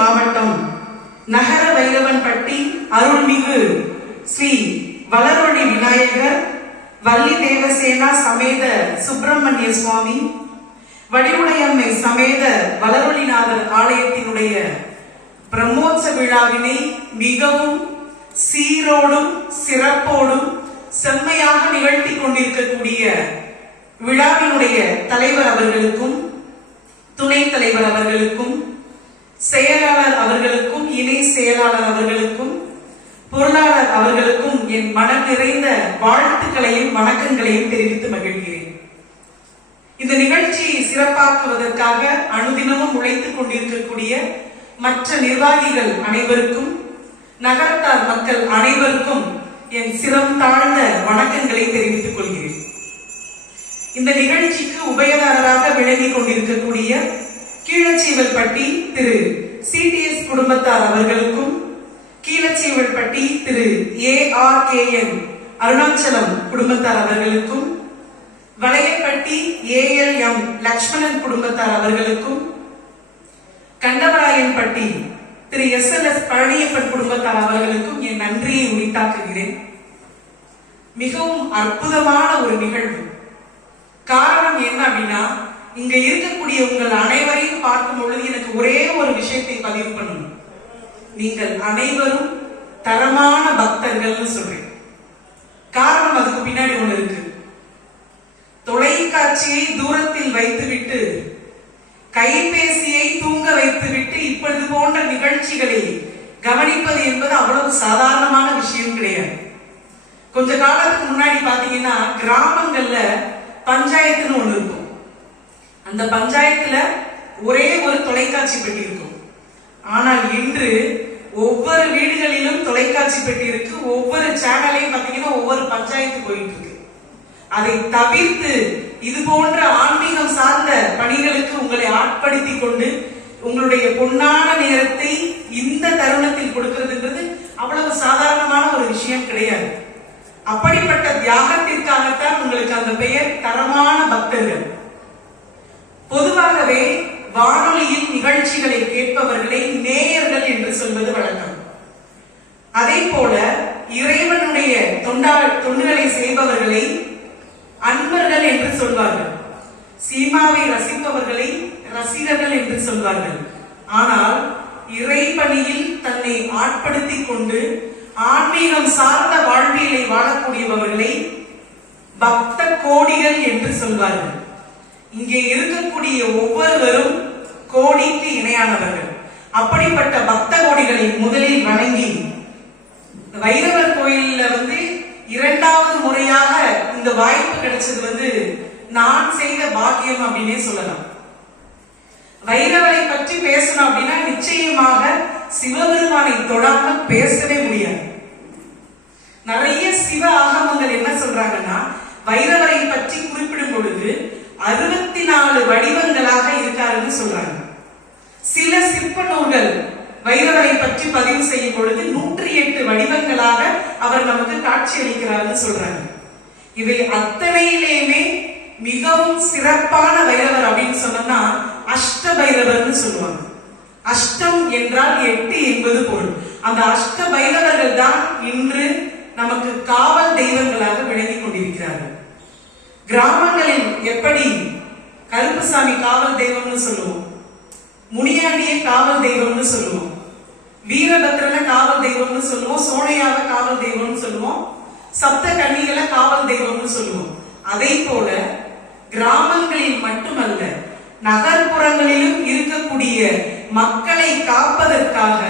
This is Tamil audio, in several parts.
மாவட்டம் நகர வைரவன்பட்டி அருள்மிகு ஸ்ரீ வளரொளி விநாயகர் வள்ளி தேவசேனா சமேத சுப்பிரமணிய சுவாமி வடிவுடையம்மை சமேத வளரொளிநாதர் ஆலயத்தினுடைய பிரம்மோற்சவ விழாவினை மிகவும் சீரோடும் சிறப்போடும் செம்மையாக நிகழ்த்தி கொண்டிருக்கக்கூடிய விழாவினுடைய தலைவர் அவர்களுக்கும் துணை தலைவர் அவர்களுக்கும் செயலாளர் அவர்களுக்கும் இணை செயலாளர் அவர்களுக்கும் பொருளாளர் அவர்களுக்கும் என் மனம் நிறைந்த வாழ்த்துக்களையும் வணக்கங்களையும் தெரிவித்து மகிழ்கிறேன். இந்த நிகழ்ச்சியை சிறப்பாக்குவதற்காக அனுதினமும் உழைத்துக் கொண்டிருக்கக்கூடிய மற்ற நிர்வாகிகள் அனைவருக்கும் நகரத்தார் மக்கள் அனைவருக்கும் என் சிரம் தாழ்ந்த வணக்கங்களை தெரிவித்துக் கொள்கிறேன். இந்த நிகழ்ச்சிக்கு உபயதாரராக விளங்கிக் கொண்டிருக்கக்கூடிய கீழச்சீவல்பட்டி திரு சிடிஎஸ் குடும்பத்தார் அவர்களுக்கும் கீழச்சீவல்பட்டி திரு ARKN அருணாச்சலம் குடும்பத்தார் அவர்களுக்கும் வளையப்பட்டி ALM லட்சுமணன் குடும்பத்தார் அவர்களுக்கும் கண்டவராயன்பட்டி திரு SLS பழனியப்பன் குடும்பத்தார் அவர்களுக்கும் என் நன்றியை உரித்தாக்குகிறேன். மிகவும் அற்புதமான ஒரு நிகழ்வு. காரணம் என்ன அப்படின்னா, இங்க இருக்கக்கூடிய உங்கள் அனைவரையும் பார்க்கும் பொழுது எனக்கு ஒரே ஒரு விஷயத்தை பதிவு பண்ணணும். நீங்கள் அனைவரும் தரமான பக்தர்கள்னு சொல்றேன். காரணம் அதுக்கு பின்னாடி ஒண்ணு இருக்கு. தொலைக்காட்சியை தூரத்தில் வைத்துவிட்டு கைபேசியை தூங்க வைத்துவிட்டு இப்பொழுது போன்ற நிகழ்ச்சிகளை கவனிப்பது என்பது அவ்வளவு சாதாரணமான விஷயம் கிடையாது. கொஞ்ச காலத்துக்கு முன்னாடி பாத்தீங்கன்னா கிராமங்கள்ல பஞ்சாயத்துன்னு ஒண்ணு இருக்கும். அந்த பஞ்சாயத்துல ஒரே ஒரு தொலைக்காட்சி பெட்டி இருக்கும். ஆனால் இன்று ஒவ்வொரு வீடுகளிலும் தொலைக்காட்சி பெட்டி இருக்கு. ஒவ்வொரு சேனலையும் பாத்தீங்கன்னா ஒவ்வொரு பஞ்சாயத்து போயிட்டு இருக்கு. அதை தவிர்த்து இது போன்ற ஆன்மீகம் சார்ந்த பணிகளுக்கு உங்களை ஆட்படுத்திக் கொண்டு உங்களுடைய பொன்னான நேரத்தை இந்த தருணத்தில் கொடுக்கிறதுன்றது அவ்வளவு சாதாரணமான ஒரு விஷயம் கிடையாது. அப்படிப்பட்ட தியாகத்திற்காகத்தான் உங்களுக்கு அந்த பெயர் தரமான பக்தர்கள். பொதுவாகவே வானொலியில் நிகழ்ச்சிகளை கேட்பவர்களை நேயர்கள் என்று சொல்வது வழக்கம். அதே போல இறைவனுடைய தொண்டுகளை செய்பவர்களை அன்பர்கள் என்று சொல்வார்கள். சீமாவை ரசிப்பவர்களை ரசிகர்கள் என்று சொல்வார்கள். ஆனால் இறைபணியில் தன்னை ஆட்படுத்திக் கொண்டு ஆன்மீகம் சார்ந்த வாழ்வியலை வாழக்கூடியவர்களை பக்த கோடிகள் என்று சொல்வார்கள். இங்கே இருக்கக்கூடிய ஒவ்வொருவரும் கோடிக்கு இணையானவர்கள். அப்படிப்பட்ட பக்த கோடிகளை முதலில் வணங்கி வைரவர் கோயில்ல இரண்டாவது முறையாக இந்த வாய்ப்பு கிடைச்சது நான் செய்த பாக்கியம் அப்படின்னே சொல்லலாம். வைரவரை பற்றி பேசணும் அப்படின்னா நிச்சயமாக சிவபெருமானை தொடாமல் பேசவே முடியாது. நிறைய சிவ ஆகமங்கள் என்ன சொல்றாங்கன்னா, வைரவரை பற்றி குறிப்பிடும் பொழுது 64 வடிவங்களாக இருக்காருன்னு சொல்றாங்க. சில சிற்ப நூல்கள் வைரவரை பற்றி பதிவு செய்யும் பொழுது 108 வடிவங்களாக அவர் நமக்கு காட்சி அளிக்கிறார்னு சொல்றாங்க. இவை அத்தனையிலேயுமே மிகவும் சிறப்பான வைரவர் அப்படின்னு சொன்னா அஷ்ட பைரவர்னு சொல்லுவாங்க. அஷ்டம் என்றால் 8 என்பது பொருள். அந்த அஷ்ட பைரவர்கள் தான் இன்று நமக்கு காவல் தெய்வங்களாக விளங்கிக் கொண்டிருக்கிறார்கள். கிராமங்களில் எப்படி கருப்புசாமி காவல் தெய்வம்னு சொல்லுவோம், முனியாண்டிய காவல் தெய்வம்னு சொல்லுவோம், வீரபத்ரன காவல் தெய்வம்னு சொல்லுவோம், சோனையாவ காவல் தெய்வம்னு சொல்லுவோம், சப்த கன்னிகளை காவல் தெய்வம்னு சொல்லுவோம். அதே போல கிராமங்களில் மட்டுமல்ல நகர்ப்புறங்களிலும் இருக்கக்கூடிய மக்களை காப்பதற்காக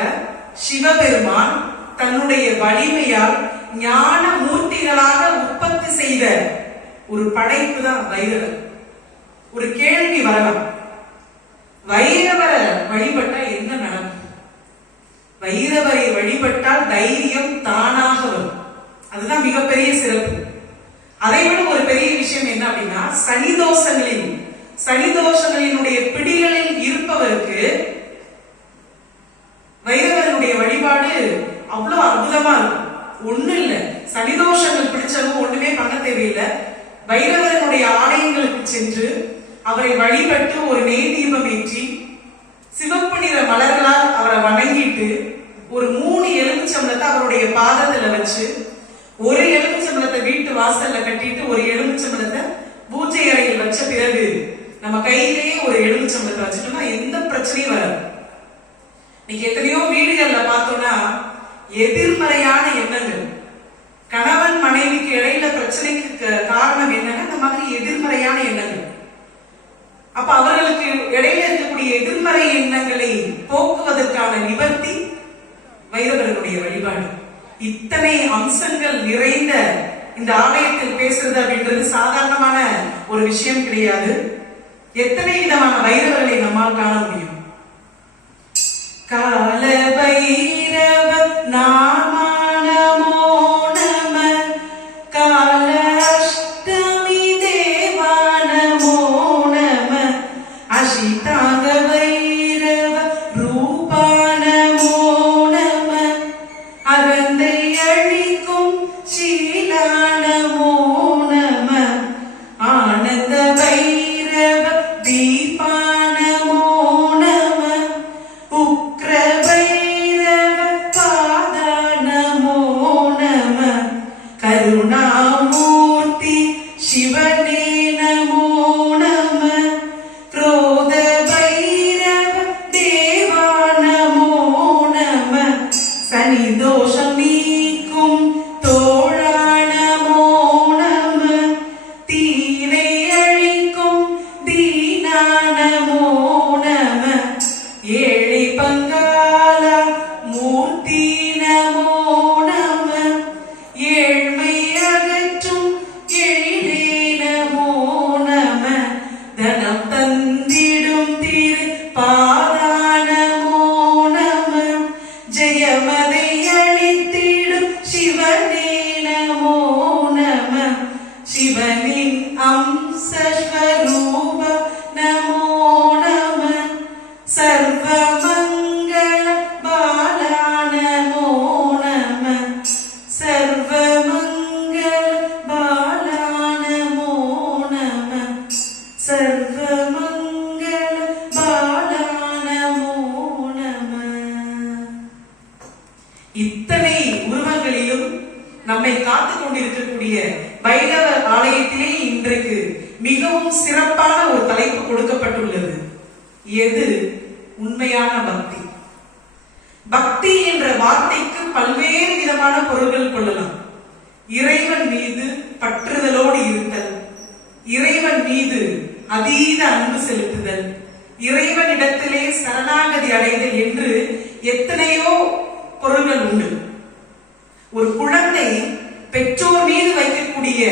சிவபெருமான் தன்னுடைய வலிமையால் ஞான மூர்த்திகளாக உற்பத்தி செய்த ஒரு படைப்பு தான் வைரவர். ஒரு கேள்வி வரலாம், வைரவரை வழிபட்டா என்ன நடக்கும்? வைரவரை வழிபட்டால் தைரியம் தானாக வரும். அதுதான் மிகப்பெரிய சிறப்பு. அதை விட ஒரு பெரிய விஷயம் என்ன அப்படின்னா, சனிதோஷங்களினுடைய பிடிகளில் இருப்பவருக்கு வைரவனுடைய வழிபாடு அவ்வளவு அற்புதமா இருக்கும். ஒண்ணு இல்ல, சனிதோஷங்கள் பிடிச்சவங்க ஒண்ணுமே பண்ண தேவையில்லை. வைரவனுடைய ஆலயங்களுக்கு சென்று அவரை வழிபட்டு ஒரு நெய் தீபம் ஏற்றி சிவப்பு நிற மலர்களால் அவரை வணங்கிட்டு ஒரு 3 எலுமிச்சம்பழத்தை அவருடைய பாதத்துல வச்சு, ஒரு எலுமிச்சம்பழத்தை வீட்டு வாசல்ல கட்டிட்டு ஒரு எலுமிச்சம்பழத்தை பூஜை அறையில் வச்ச பிறகு நம்ம கையிலேயே ஒரு எலுமிச்சம்பழத்தை வச்சுட்டோம்னா எந்த பிரச்சனையும் வராது. இன்னைக்கு எத்தனையோ வீடுகள்ல பார்த்தோம்னா எதிர்மறையான எண்ணங்கள், கணவன் மனைவிக்கு இடையில பிரச்சனைக்கு காரணம் என்னன்னா இந்த மாதிரி எதிர்மறையான எண்ணங்கள். அப்ப அவர்களுக்கு இடையில இருக்கக்கூடிய எதிர்மறை எண்ணங்களை போக்குவதற்கான நிவர்த்தி வைரவர்களுடைய வழிபாடு. இத்தனை அம்சங்கள் நிறைந்த இந்த ஆலயத்தில் பேசுறது அப்படின்றது சாதாரணமான ஒரு விஷயம் கிடையாது. எத்தனை விதமான வைரவர்களை நம்மால் காண முடியும். கால பைரவ நாமா நமோ நம, கால அஷ்டமி தேவா நமோ நம, அஷிதாங்க வைரவ ரூபா நமோ நம, அகந்தை அழிக்கும் சீலா நமோ நம, ஆனந்த வைரவ தீபா நமோ நம, உக்ர வைரவ பாதா நமோ நம, கருணாமூர்த்தி சிவனே நமோ நம, क्रोध भैरव देवा नमो नमः, सनि दोषं नीक्कुम तोळा नमो नमः, तीनै अழிக்கும் दीना नमो नमः, ஏழை பங்காள மூர்த்தி நமோ நமः, ஏழ்மை அகற்றும் எழிலே நமோ நமः, தனம் தந்திடும் திரு பாதா நமோ நமः, ஜெயமதை அளித்திடும் சிவனே நமோ நமः, சிவனின் அம்சஸ்வரூப நமோ நமः, சர்வமங்கள பாலா நமோ நமः, சர்வமங்கள பாலா நமோ நமः, சர்வமங்கள பாலா நமோ நமः. இத்தனை உருவங்களிலும் நம்மை காத்துக் கொண்டிருக்கக்கூடிய வைரவ ஆலயத்திலே இன்றைக்கு மிகவும் சிறப்பான ஒரு தலைப்பு கொடுக்கப்பட்டுள்ளது. எது உண்மையான பக்தி? பக்தி என்ற வார்த்தைக்கு பல்வேறு விதமான பொருள்கள் கொள்ளலாம். இறைவன் மீது பற்றுதலோடு இருத்தல், இறைவன் மீது அதீத அன்பு செலுத்துதல், இறைவனிடத்திலே சரணாகதி அடைதல் என்று எத்தனையோ பொருள்கள் உண்டு. ஒரு குழந்தை பெற்றோர் மீது வைக்கக்கூடிய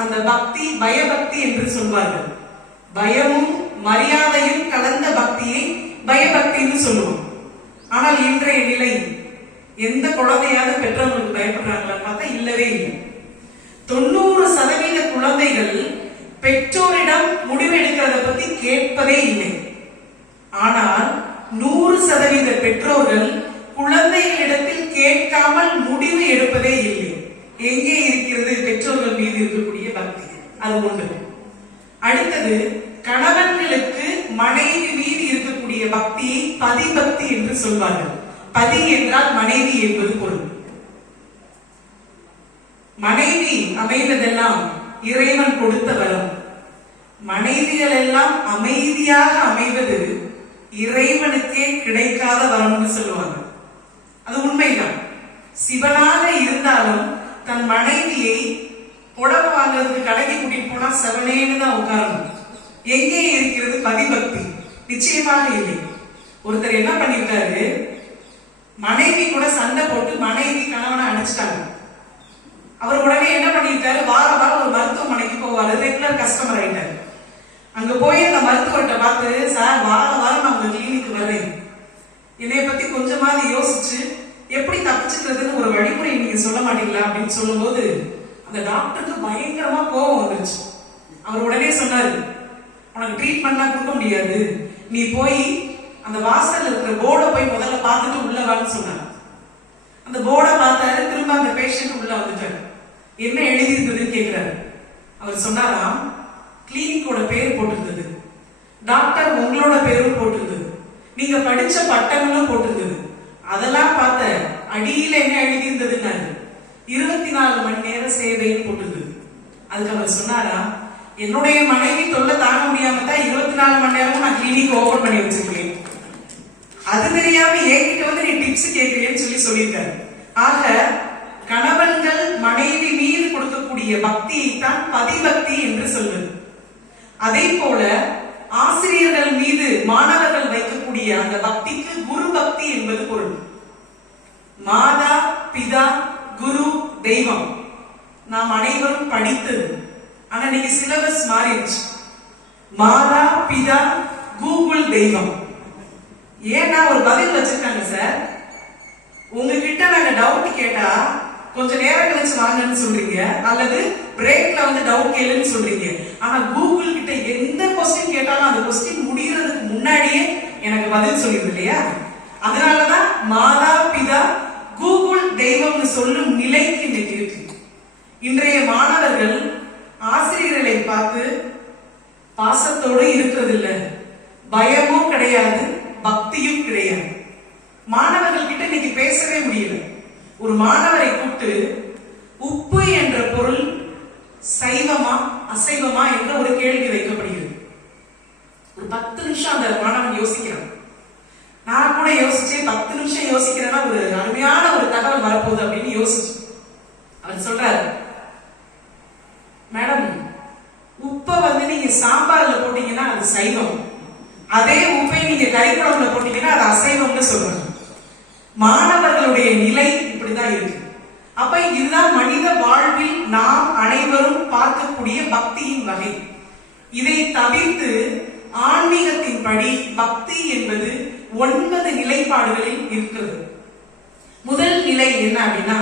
அந்த பக்தி பயபக்தி என்று சொல்வார்கள். பயமும் மரியாதையும் கலந்த பக்தியை பயபக்தின்னு சொல்லுவோம். ஆனால் இன்றைய நிலை, எந்த குழந்தையாவது பெற்றவங்களுக்கு பயப்படுறாங்களா பார்த்தா இல்லவே இல்லை. 90% குழந்தைகள் பெற்றோரிடம் முடிவெடுக்கிறத பத்தி கேட்பதே இல்லை. ஆனால் 100% பெற்றோர்கள் குழந்தைகளிடத்தில் கேட்காமல் முடிவு எடுப்பதே இல்லை. எங்கே இருக்கிறது பெற்றோர்கள் மீது இருக்கக்கூடிய பக்தி? அது ஒன்று. அடுத்தது, கணவன்களுக்கு மனைவி மீது இருக்கக்கூடிய பக்தியை பதிபக்தி என்று சொல்வார்கள். பதி என்றால் மனைவி என்பது பொருள். மனைவி அமைவதெல்லாம் இறைவன் கொடுத்த வரம். மனைவிகள் எல்லாம் அமைதியாக அமைவது இறைவனுக்கே கிடைக்காத வரம்னு சொல்லுவாங்க. அது உண்மைதான். சிவனாக இருந்தாலும் தன் மனைவியை புடவை வாங்குறதுக்கு கடைக்கு கூட்டிட்டு போனா செவனேன்னு தான் உட்காரணும். எங்கே இருக்கிறது பதிபக்தி? நிச்சயமாக இல்லை. ஒருத்தர் என்ன பண்ணிருக்காரு, மனைவி கூட சண்டை போட்டு மனைவி கணவனை அடிச்சிட்டாங்க. அவர் உடனே என்ன பண்ணிருக்காரு, வாரம் வாரம் ஒரு மருத்துவமனைக்கு போவாரு, ரெகுலர் கஸ்டமர் ஆயிட்டாரு. அங்க போய் அந்த மருத்துவர்கிட்ட பார்த்து, சார் வாரம் வாரம் நான் உங்க கிளினிக்கு வர்றேன், என்னைய பத்தி கொஞ்சமாவது யோசிச்சு எப்படி தப்பிச்சுக்கிறதுன்னு ஒரு வழிமுறை நீங்க சொல்ல மாட்டீங்களா அப்படின்னு சொல்லும் போது அந்த டாக்டருக்கு பயங்கரமா கோபம் வந்துருச்சு. அவர் உடனே சொன்னாரு, உனக்கு ட்ரீட்மெண்ட்லாம் கொடுக்க முடியாது, நீ போய் அந்த வாசல்ல இருக்கிற போர்டை போய் முதல்ல பார்த்துட்டு உள்ள வான்னு சொன்னார். அந்த போர்டை பார்த்தாரு, திரும்ப அந்த பேஷண்ட் உள்ள வந்துட்டாரு. என்ன எழுதி இருந்ததுன்னு கேட்கிறாரு. அவர் சொன்னாராம், கிளினிக்கோட பேர் போட்டிருந்தது, டாக்டர் உங்களோட பேரும் போட்டிருந்தது, நீங்க படிச்ச பட்டங்களும் போட்டிருந்தது, அடியில என்ன எழுதியிருந்ததுன்னா 24 மணி நேர சேவைன்னு போட்டுது. அதுக்கு அவர் சொன்னாரா, என்னுடைய மனைவி தொல்லை தாங்க முடியாம தான் 24 மணி நேரமும் நான் கிளினிக் ஓபன் பண்ணி வச்சிருக்கேன். அது தெரியாம என்கிட்ட வந்து நீ டிப்ஸ் கேட்கிறேன்னு சொல்லியிருக்காரு. ஆக கணவன்கள் மனைவி மீது கொடுக்கக்கூடிய பக்தியை தான் பதிபக்தி என்று சொல்வது. அதே போல ஆசிரியர்கள் மீது மாணவர்கள் வைக்கக்கூடிய அந்த பக்திக்கு குரு பக்தி என்பது பொருள். மாதா பிதா குரு தெய்வம் நாம் அனைவரும் படித்தது. ஆனா இன்னைக்கு சிலபஸ் மாறிடுச்சு. மாதா பிதா கூகுள் தெய்வம். ஏன்னா ஒரு பதில் வச்சிருக்காங்க சார், உங்ககிட்ட நாங்க டவுட் கேட்டா கொஞ்ச நேரம் கழிச்சு வாங்கன்னு சொல்றீங்க, அல்லது பிரேக்ல வந்து டவுட் கேளுன்னு சொல்றீங்க. ஆனா கூகுள் கிட்ட எந்த கொஸ்டின் கேட்டாலும் அந்த கொஸ்டின் முடியறதுக்கு முன்னாடியே எனக்கு பதில் சொல்லிடுது இல்லையா? அதனாலதான் மாதா பிதா கூகுள் தெய்வம்னு சொல்லும் நிலைக்கு இன்னைக்கு இருக்கு. இன்றைய மாணவர்கள் ஆசிரியர்களை பார்த்து பாசத்தோடு இருக்கிறதில்லை, பயமும் கிடையாது, பக்தியும் கிடையாது. மாணவர்கள் கிட்ட இன்னைக்கு பேசவே முடியல. ஒரு மாணவரை கூப்பிட்டு உப்பு என்ற பொருள் சைவமா அசைவமா என்ற ஒரு கேள்வி வைக்கப்படுகிறது. ஒரு 10 நிமிஷம் அந்த மாணவன் யோசிக்கிறான். நான் கூட யோசிச்சேன், 10 நிமிஷம் யோசிக்கிறேன்னா ஒரு அருமையான ஒரு தகவல் வரப்போகுது அப்படின்னு யோசிச்சு அவர் சொல்றாரு, மேடம் உப்பை வந்து நீங்க சாம்பார்ல போட்டீங்கன்னா அது சைவம், அதே உப்பை நீங்க கறிக்குழம்புல போட்டீங்கன்னா அது அசைவம்னு சொல்றாங்க. மாணவர்களுடைய நிலை இப்படிதான் இருக்கு. அப்ப இதுதான் மனித வாழ்வில் நாம் அனைவரும் பார்க்கக்கூடிய பக்தியின் வகை. இதை தவிர்த்து ஆன்மீகத்தின் படி பக்தி என்பது 9 நிலைப்பாடுகளில் இருக்கிறது. முதல் நிலை என்ன அப்படின்னா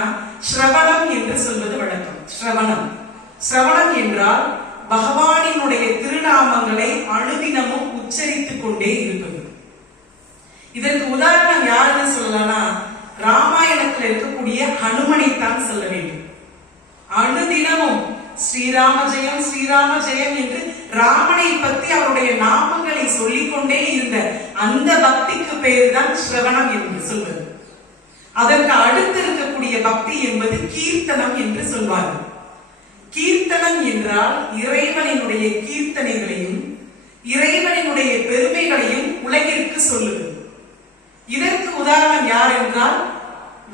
ஸ்ரவணம் என்று சொல்வது வழக்கம். ஸ்ரவணம் என்றால் பகவானினுடைய திருநாமங்களை அனுதினமும் உச்சரித்துக் கொண்டே இருப்பது. இதற்கு உதாரணம் யாருன்னு சொல்லலாம்னா ராமாயணத்தில் இருக்கக்கூடிய ஹனுமனைத்தான் சொல்ல வேண்டும். அனுதினமும் ஸ்ரீராம ஜெயம் ஸ்ரீராம ஜெயம் என்று ராமனை பற்றி அவருடைய நாமங்களை சொல்லிக்கொண்டே இருந்த அந்த பக்திக்கு பெயர் தான் ஸ்ரவணம் என்று சொல்வது. அதற்கு அடுத்து இருக்கக்கூடிய பக்தி என்பது கீர்த்தனம் என்று சொல்வார்கள். கீர்த்தனம் என்றால் இறைவனினுடைய கீர்த்தனைகளையும் இறைவனினுடைய பெருமைகளையும் உலகிற்கு சொல்லுவது. இதற்கு உதாரணம் யார் என்றால்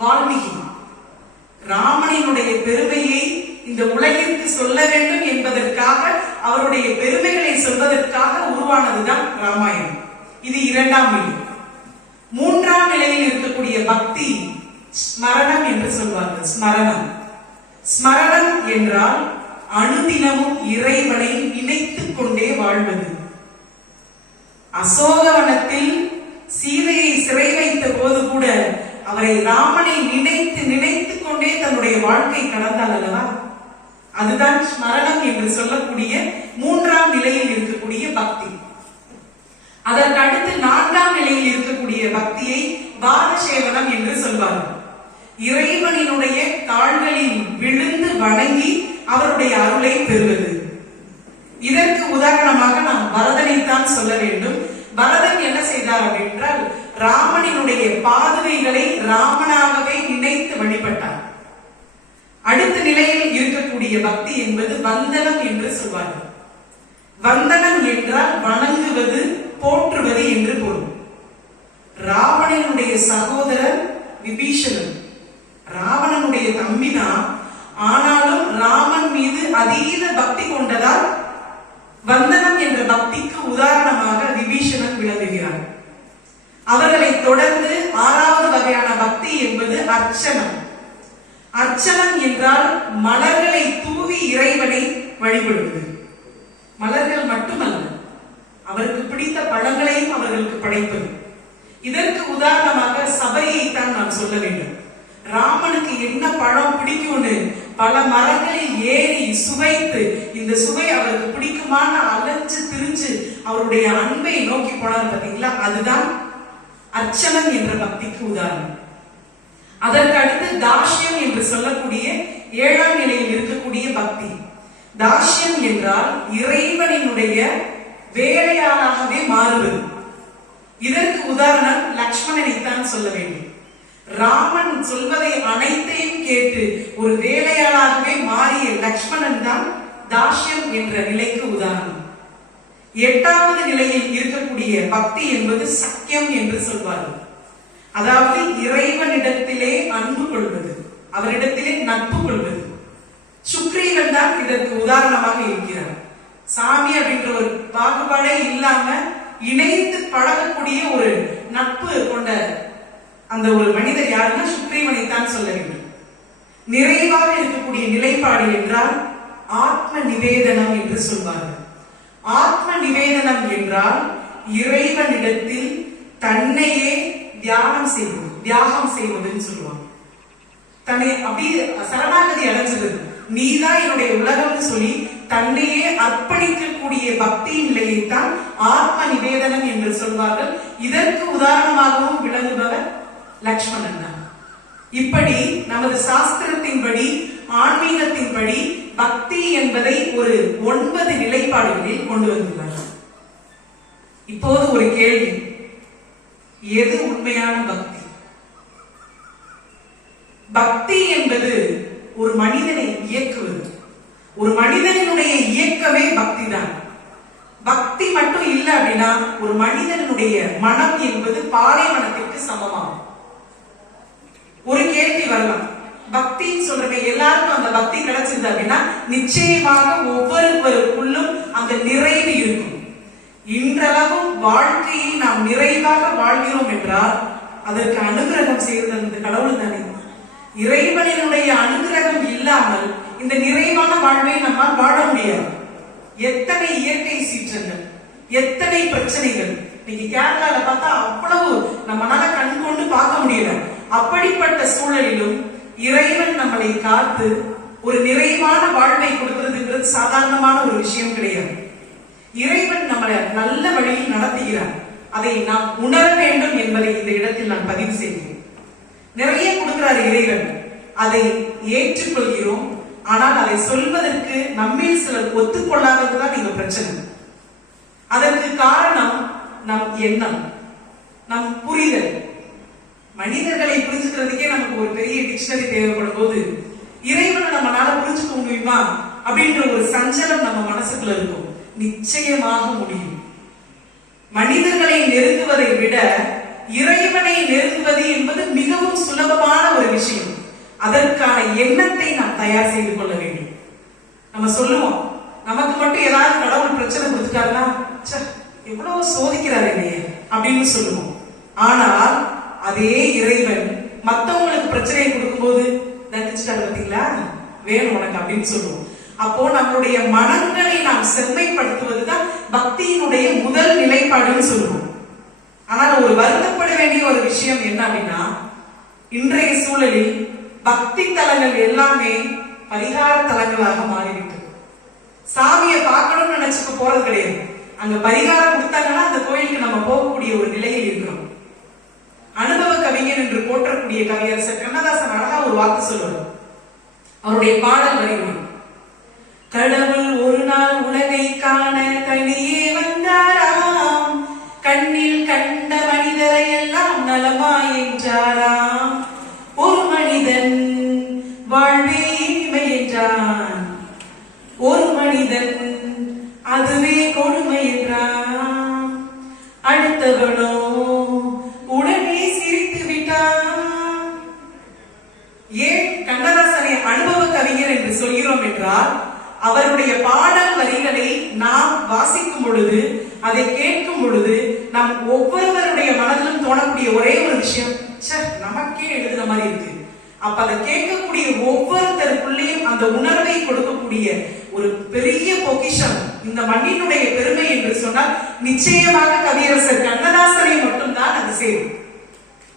வால்மீகி. ராமனினுடைய பெருமையை இந்த உலகிற்கு சொல்ல வேண்டும் என்பதற்காக, அவருடைய பெருமைகளை சொல்வதற்காக உருவானதுதான் ராமாயணம். இது 2ஆம் நிலை. 3ஆம் நிலையில் இருக்கக்கூடிய பக்தி ஸ்மரணம் என்று சொல்வார்கள். ஸ்மரணம் என்றால் அனுதினமும் இறைவனை நினைத்துக் கொண்டே வாழ்வது. அசோகவனத்தில் சீதையை சிறை வைத்த போது கூட அவரை ராமனை நினைத்துக் கொண்டே தன்னுடைய வாழ்க்கை கடந்தால் அல்லவா? அதுதான் ஸ்மரணம் என்று சொல்லக்கூடிய 3ஆம் நிலையில் இருக்கக்கூடிய பக்தி. அதற்கு அடுத்து 4ஆம் நிலையில் இருக்கக்கூடிய பக்தியை பாதசேவனம் என்று சொல்வார்கள். இறைவனினுடைய கால்களில் விழுந்து வணங்கி அவருடைய அருளை பெறுவது. இதற்கு உதாரணமாக நாம் பரதனைத்தான் சொல்ல வேண்டும். பரதன் என்ன செய்தார் என்றால் ராமனினுடைய பாதுகைகளை ராமனாகவே நினைத்து வழிபட்டார். அடுத்த நிலையில் இருக்கக்கூடிய பக்தி என்பது வந்தனம் என்று சொல்வார்கள். வந்தனம் என்றால் வணங்குவது, போற்றுவது என்று பொருள். ராவணனுடைய சகோதரர் விபீஷணன் ராவணனுடைய தம்பிதான். ஆனாலும் ராமன் மீது அதீத பக்தி கொண்டதால் வந்தனம் என்ற பக்திக்கு உதாரணமாக விபீஷணன் விளங்குகிறார். அவர்களை தொடர்ந்து 6வது வகையான பக்தி என்பது அர்ச்சனம். அர்ச்சனம் என்றால் மலர்களை தூவி இறைவனை வழிபடுவது. மலர்கள் மட்டுமல்ல, அவருக்கு பிடித்த பழங்களையும் அவர்களுக்கு படைப்பது. இதற்கு உதாரணமாக சபையை தான் நான் சொல்ல வேண்டும். ராமனுக்கு என்ன பழம் பிடிக்கும்னு பல மரங்களில் ஏறி சுவைத்து, இந்த சுவை அவருக்கு பிடிக்குமான அலைஞ்சு திரிஞ்சு அவருடைய அன்பை நோக்கி போனார் பார்த்தீங்களா? அதுதான் அர்ச்சனம் என்ற பக்திக்கு உதாரணம். அதற்கு அடுத்து தாஷ்யம் என்று சொல்லக்கூடிய 7ஆம் நிலையில் இருக்கக்கூடிய பக்தி. தாஷ்யம் என்றால் இறைவனினுடைய வேலையாளாகவே மாறுவது. இதற்கு உதாரணம் லக்ஷ்மணனைத்தான் சொல்ல வேண்டும். ராமன் சொல்வதை அனைத்தையும் கேட்டு ஒரு வேலையாளாகவே மாறிய லக்ஷ்மணன் தான் தாஷ்யம் என்ற நிலைக்கு உதாரணம். 8வது நிலையில் இருக்கக்கூடிய பக்தி என்பது சக்கியம் என்று சொல்வார்கள். அதாவது இறைவனிடத்திலே அன்பு கொள்வது, அவரிடத்திலே நட்பு கொள்வது. சுக்ரீவன் தான் இதற்கு உதாரணமாக இருக்கிறார். சாமி அப்படின்ற ஒரு பாகுபாடே இல்லாம இணைந்து பழகக்கூடிய ஒரு நட்பு கொண்ட அந்த ஒரு மனிதர் யாருன்னா சுக்ரீவனை தான் சொல்ல வேண்டும். நிறைவாக இருக்கக்கூடிய நிலைப்பாடு என்றால் ஆத்ம நிவேதனம் என்று சொல்வார்கள். ஆத்ம நிவேதனம் என்றால் இறைவனிடத்தில் தன்னையே தியாகம் செய்வதுன்னு சொல்லுவாங்க. தன்னை அப்படியே சரணாகதி அடைஞ்சது, நீதான் என்னுடைய உலகம்னு சொல்லி தன்னையே அர்ப்பணிக்கக்கூடிய பக்தி நிலையைத்தான் ஆத்ம நிவேதனம் என்று சொல்வார்கள். இதற்கு உதாரணமாகவும் விளங்குபவர் லக்ஷ்மணன் தான். இப்படி நமது சாஸ்திரத்தின்படி, ஆன்மீகத்தின்படி பக்தி என்பதை ஒரு 9 நிலைப்பாடுகளில் கொண்டு வந்துள்ளார்கள். இப்போது ஒரு கேள்வி, எது உண்மையான பக்தி? பக்தி என்பது ஒரு மனிதனை இயக்குவது. ஒரு மனிதனுடைய இயக்கமே பக்தி தான். பக்தி மட்டும் இல்லை அப்படின்னா ஒரு மனிதனுடைய மனம் என்பது பாலைவனத்திற்கு சமமாகும். ஒரு கேள்வி வரலாம், பக்தின்னு சொல்றமே எல்லாருக்கும் அந்த பக்தி கிடைச்சிருது அப்படின்னா நிச்சயமாக ஒவ்வொருவருக்குள்ளும் அந்த நிறைவு இருக்கும். இன்றளவும் வாழ்க்கையில் நாம் நிறைவாக வாழ்கிறோம் என்றால் அதற்கு அனுகிரகம் செய்வது அந்த கடவுள் தானே. இறைவனுடைய அனுகிரகம் இல்லாமல் இந்த நிறைவான வாழ்வை நம்மால் வாழ முடியாது. எத்தனை இயற்கை சீற்றங்கள், எத்தனை பிரச்சனைகள். இன்னைக்கு கேரளால பார்த்தா அவ்வளவு நம்மளால கண் கொண்டு பார்க்க முடியல. அப்படிப்பட்ட சூழலிலும் இறைவன் நம்மளை காத்து ஒரு நிறைவான வாழ்வை கொடுக்கிறதுங்கிறது சாதாரணமான ஒரு விஷயம் கிடையாது. இறைவன் நம்மளை நல்ல வழியில் நடத்துகிறார். அதை நாம் உணர வேண்டும் என்பதை இந்த இடத்தில் நான் பதிவு செய்கிறேன். நிறைய கொடுக்கிறார் இறைவன், அதை ஏற்றுக்கொள்கிறோம். ஆனால் அதை சொல்வதற்கு நம்மில் சிலர் ஒத்துக்கொள்ளாததுதான் இங்க பிரச்சனை. அதற்கு காரணம் நம் எண்ணம், நம் புரிதல். மனிதர்களை புரிஞ்சுக்கிறதுக்கே நமக்கு ஒரு பெரிய டிக்ஷனரி தேவைப்படும் போது இறைவனை நம்மளால புரிஞ்சுக்க முடியுமா அப்படின்ற ஒரு சஞ்சலம் நம்ம மனசுக்குள்ள இருக்கும். நிச்சயமாக முடியும். மனிதர்களை நெருங்குவதை விட இறைவனை நெருங்குவது என்பது மிகவும் சுலபமான ஒரு விஷயம். அதற்கான எண்ணத்தை நாம் தயார் செய்து கொள்ள வேண்டும். நம்ம சொல்லுவோம், நமக்கு மட்டும் ஏதாவது கடவுள் பிரச்சனை கொடுத்துட்டாருன்னா எவ்வளவு சோதிக்கிறார் என்னைய அப்படின்னு சொல்லுவோம். ஆனால் அதே இறைவன் மத்தவங்களுக்கு பிரச்சனையை கொடுக்கும் போது தண்டிச்சுட்டாரு பார்த்தீங்களா, வேணும் உனக்கு அப்படின்னு சொல்லுவோம். அப்போ நம்மளுடைய மனங்களை நாம் செம்மைப்படுத்துவதுதான் பக்தியினுடைய முதல் நிலைப்பாடுன்னு சொல்லுவோம். ஆனால் ஒரு வருத்தப்பட வேண்டிய ஒரு விஷயம் என்ன அப்படின்னா, இன்றைய சூழலில் பக்தி தலங்கள் எல்லாமே பரிகார தலங்களாக மாறிவிட்டது. சாமியை பார்க்கணும்னு நினைச்சுக்க போறது கிடையாது. அங்க பரிகாரம் கொடுத்தாங்கன்னா அந்த கோயிலுக்கு நம்ம போகக்கூடிய ஒரு நிலையில் இருக்கிறோம். அனுபவ கவிஞன் என்று போற்றக்கூடிய கவியரசர் கண்ணதாசன் அழகா ஒரு வாக்கு சொல்லுவார். அவருடைய பாடல் வரிகள், கடவுள் ஒரு நாள் உலகை காண தனியே வந்தாராம், கண்ணில் கண்ட மனிதரை எல்லாம் நலமாய் என்றாராம், ஒரு மனிதன் வாழ்வே இனிமை என்றான், ஒரு மனிதன் அதுவே கொடுமை என்றான், அடுத்தவனோ உடனே சிரித்து விட்டான். ஏன் கண்ணதாசனை அனுபவ கவிஞர் என்று சொல்கிறோம் என்றால், அவருடைய பாடல் வரிகளை நாம் வாசிக்கும் பொழுது, அதை கேட்கும் பொழுது நம் ஒவ்வொருவருடைய மனதிலும் தோணக்கூடிய ஒரே ஒரு விஷயம், நமக்கே எழுதுன மாதிரி இருக்கு. அப்ப அதை கேட்கக்கூடிய ஒவ்வொருத்தருக்குள்ளேயும் அந்த உணர்வை கொடுக்கக்கூடிய ஒரு பெரிய பொக்கிஷம் இந்த மண்ணினுடைய பெருமை என்று சொன்னால் நிச்சயமாக கவியரசர் கண்ணதாசனை மட்டும்தான் அது சேரும்.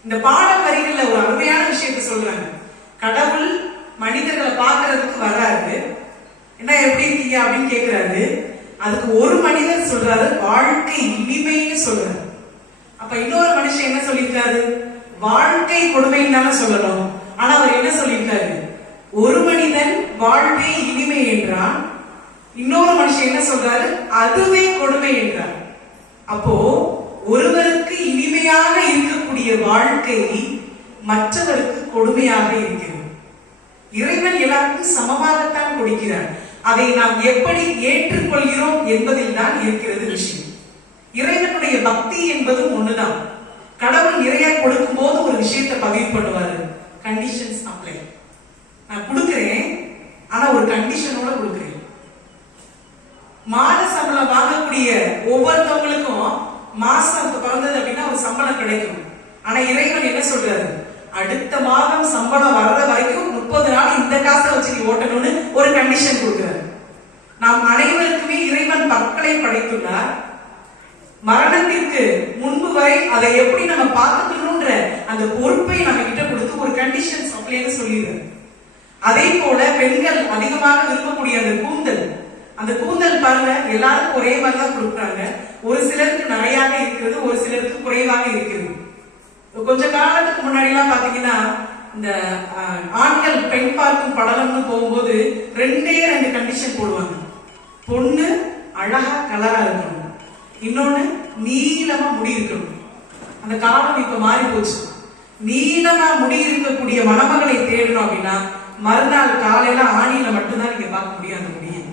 இந்த பாடல் வரிகள்ல ஒரு அருமையான விஷயத்தை சொல்றாங்க. கடவுள் மனிதர்களை பார்க்கறதுக்கு வர்றாரு, என்ன எப்படி இருக்கீங்க அப்படின்னு கேட்கிறாரு. அதுக்கு ஒரு மனிதர் சொல்றாரு வாழ்க்கை இனிமைன்னு சொல்றாரு. அப்ப இன்னொரு மனுஷன் என்ன சொல்லியிருக்காரு, வாழ்க்கை கொடுமைன்னு தானே சொல்லணும். ஆனா அவர் என்ன சொல்லியிருக்காரு, ஒரு மனிதன் வாழ்வே இனிமை என்றான், இன்னொரு மனுஷன் என்ன சொல்றாரு, அதுவே கொடுமை என்றார். அப்போ ஒருவருக்கு இனிமையாக இருக்கக்கூடிய வாழ்க்கை மற்றவருக்கு கொடுமையாக இருக்கிறது. இறைவன் எல்லாருக்கும் சமமாகத்தான் கொடுக்கிறார். அதை நாம் எப்படி ஏற்றுக்கொள்கிறோம் என்பதில் தான் இருக்கிறது விஷயம். இறைவனுடைய பக்தி என்பதும் ஒண்ணுதான். கடவுள் நிறைய கொடுக்கும் போது ஒரு விஷயத்தை பதிவு பண்ணுவாரு, கண்டிஷன்ஸ் அப்ளை. நான் கொடுக்கிறேன், ஆனா ஒரு கண்டிஷனோட கொடுக்கிறேன். மாத சம்பளம் வாங்கக்கூடிய ஒவ்வொருத்தவங்களுக்கும் மாசம் பிறந்தது அப்படின்னா ஒரு சம்பளம் கிடைக்கும். ஆனா இறைவன் என்ன சொல்றாரு, அடுத்த மாதம் சம்பளம் வர்ற வரைக்கும் 30 நாள் இந்த காசை வச்சு நீ ஓட்டணும்னு ஒரு கண்டிஷன் கொடுக்கிறார். நாம் அனைவருக்குமே இறைவன் பற்களை படைத்துள்ளார். மரணத்திற்கு முன்பு வரை அதை எப்படி நம்ம பார்த்துக்கணும்ன்ற அந்த பொறுப்பை நம்ம கிட்ட கொடுத்து ஒரு கண்டிஷன் அப்ளைன்னு சொல்லிடுறாரு. அதே போல பெண்கள் அதிகமாக விரும்பக்கூடிய அந்த கூந்தல் பாருங்க, எல்லாரும் ஒரே மாதிரி தான் கொடுக்குறாங்க. ஒரு சிலருக்கு நிறையாக இருக்கிறது, ஒரு சிலருக்கு குறைவாக இருக்கிறது. கொஞ்ச காலத்துக்கு முன்னாடி எல்லாம் பாத்தீங்கன்னா இந்த ஆண்கள் பெண் பார்க்கும் படலம்னு போகும்போது 2 கண்டிஷன் போடுவாங்க. பொண்ணு அழகா கலரா இருக்கணும், இன்னொன்னு நீளமா முடி இருக்கணும். அந்த காலம் இப்ப மாறி போச்சு. நீளமா முடி இருக்கக்கூடிய மணமகளை தேடணும் அப்படின்னா மறுநாள் காலையில ஆணியில மட்டும்தான் நீங்க பார்க்க முடியும் அந்த முடியை.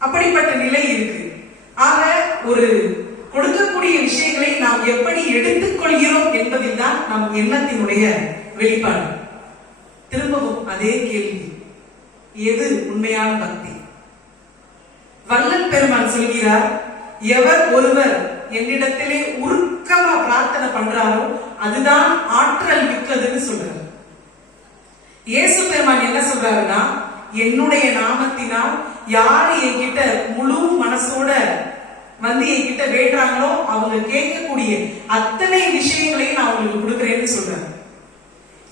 அப்படிப்பட்ட நிலை இருக்கு. ஆக ஒரு கொடுக்கக்கூடிய விஷயங்களை நாம் எப்படி எடுத்துக்கொள்கிறோம் என்பதில் தான் நம் எண்ணத்தினுடைய வெளிப்பாடு. திரும்பவும் அதே கேள்வி, எது உண்மையான பக்தி? வள்ளல் பெருமான் சொல்கிறார், எவர் ஒருவர் என்னிடத்திலே உருக்கமா பிரார்த்தனை பண்றாரோ அதுதான் ஆற்றல் மிக்கதுன்னு சொல்றாரு. இயேசு பெருமான் என்ன சொல்றாருன்னா, என்னுடைய நாமத்தினால் யாரு என்கிட்ட முழு மனசோட வந்து என்கிட்ட வேண்டாங்களோ அவங்க கேட்கக்கூடிய அத்தனை விஷயங்களையும் நான் அவங்களுக்கு கொடுக்கிறேன்னு சொல்றாரு.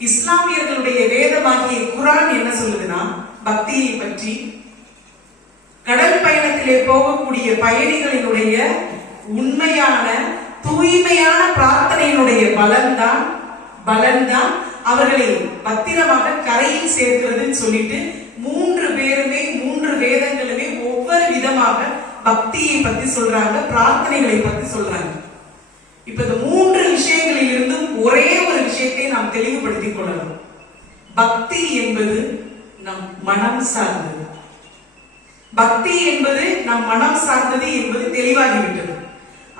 இஸ்லாமியர்களுடைய வேதமாகிய குர்ஆன் என்ன சொல்லுதுன்னா, பக்தியை பற்றி கடல் பயணத்திலே போகக்கூடிய பயணிகளினுடைய உண்மையான தூய்மையான பிரார்த்தனையினுடைய பலன்தான் அவர்களை பத்திரமாக கரையில் சேர்க்கிறதுன்னு சொல்லிட்டு 3 பேருமே 3 வேதங்களுமே ஒவ்வொரு விதமாக பக்தியை பத்தி சொல்றாங்க, பிரார்த்தனைகளை பத்தி சொல்றாங்க. இப்ப இந்த 3 விஷயங்களில் இருந்தும் ஒரே ஒரு விஷயத்தை நாம் தெளிவுபடுத்திக் கொள்ளலாம். பக்தி என்பது நம் மனம் சார்ந்தது. பக்தி என்பது நம் மனம் சார்ந்தது என்பது தெளிவாகிவிட்டது.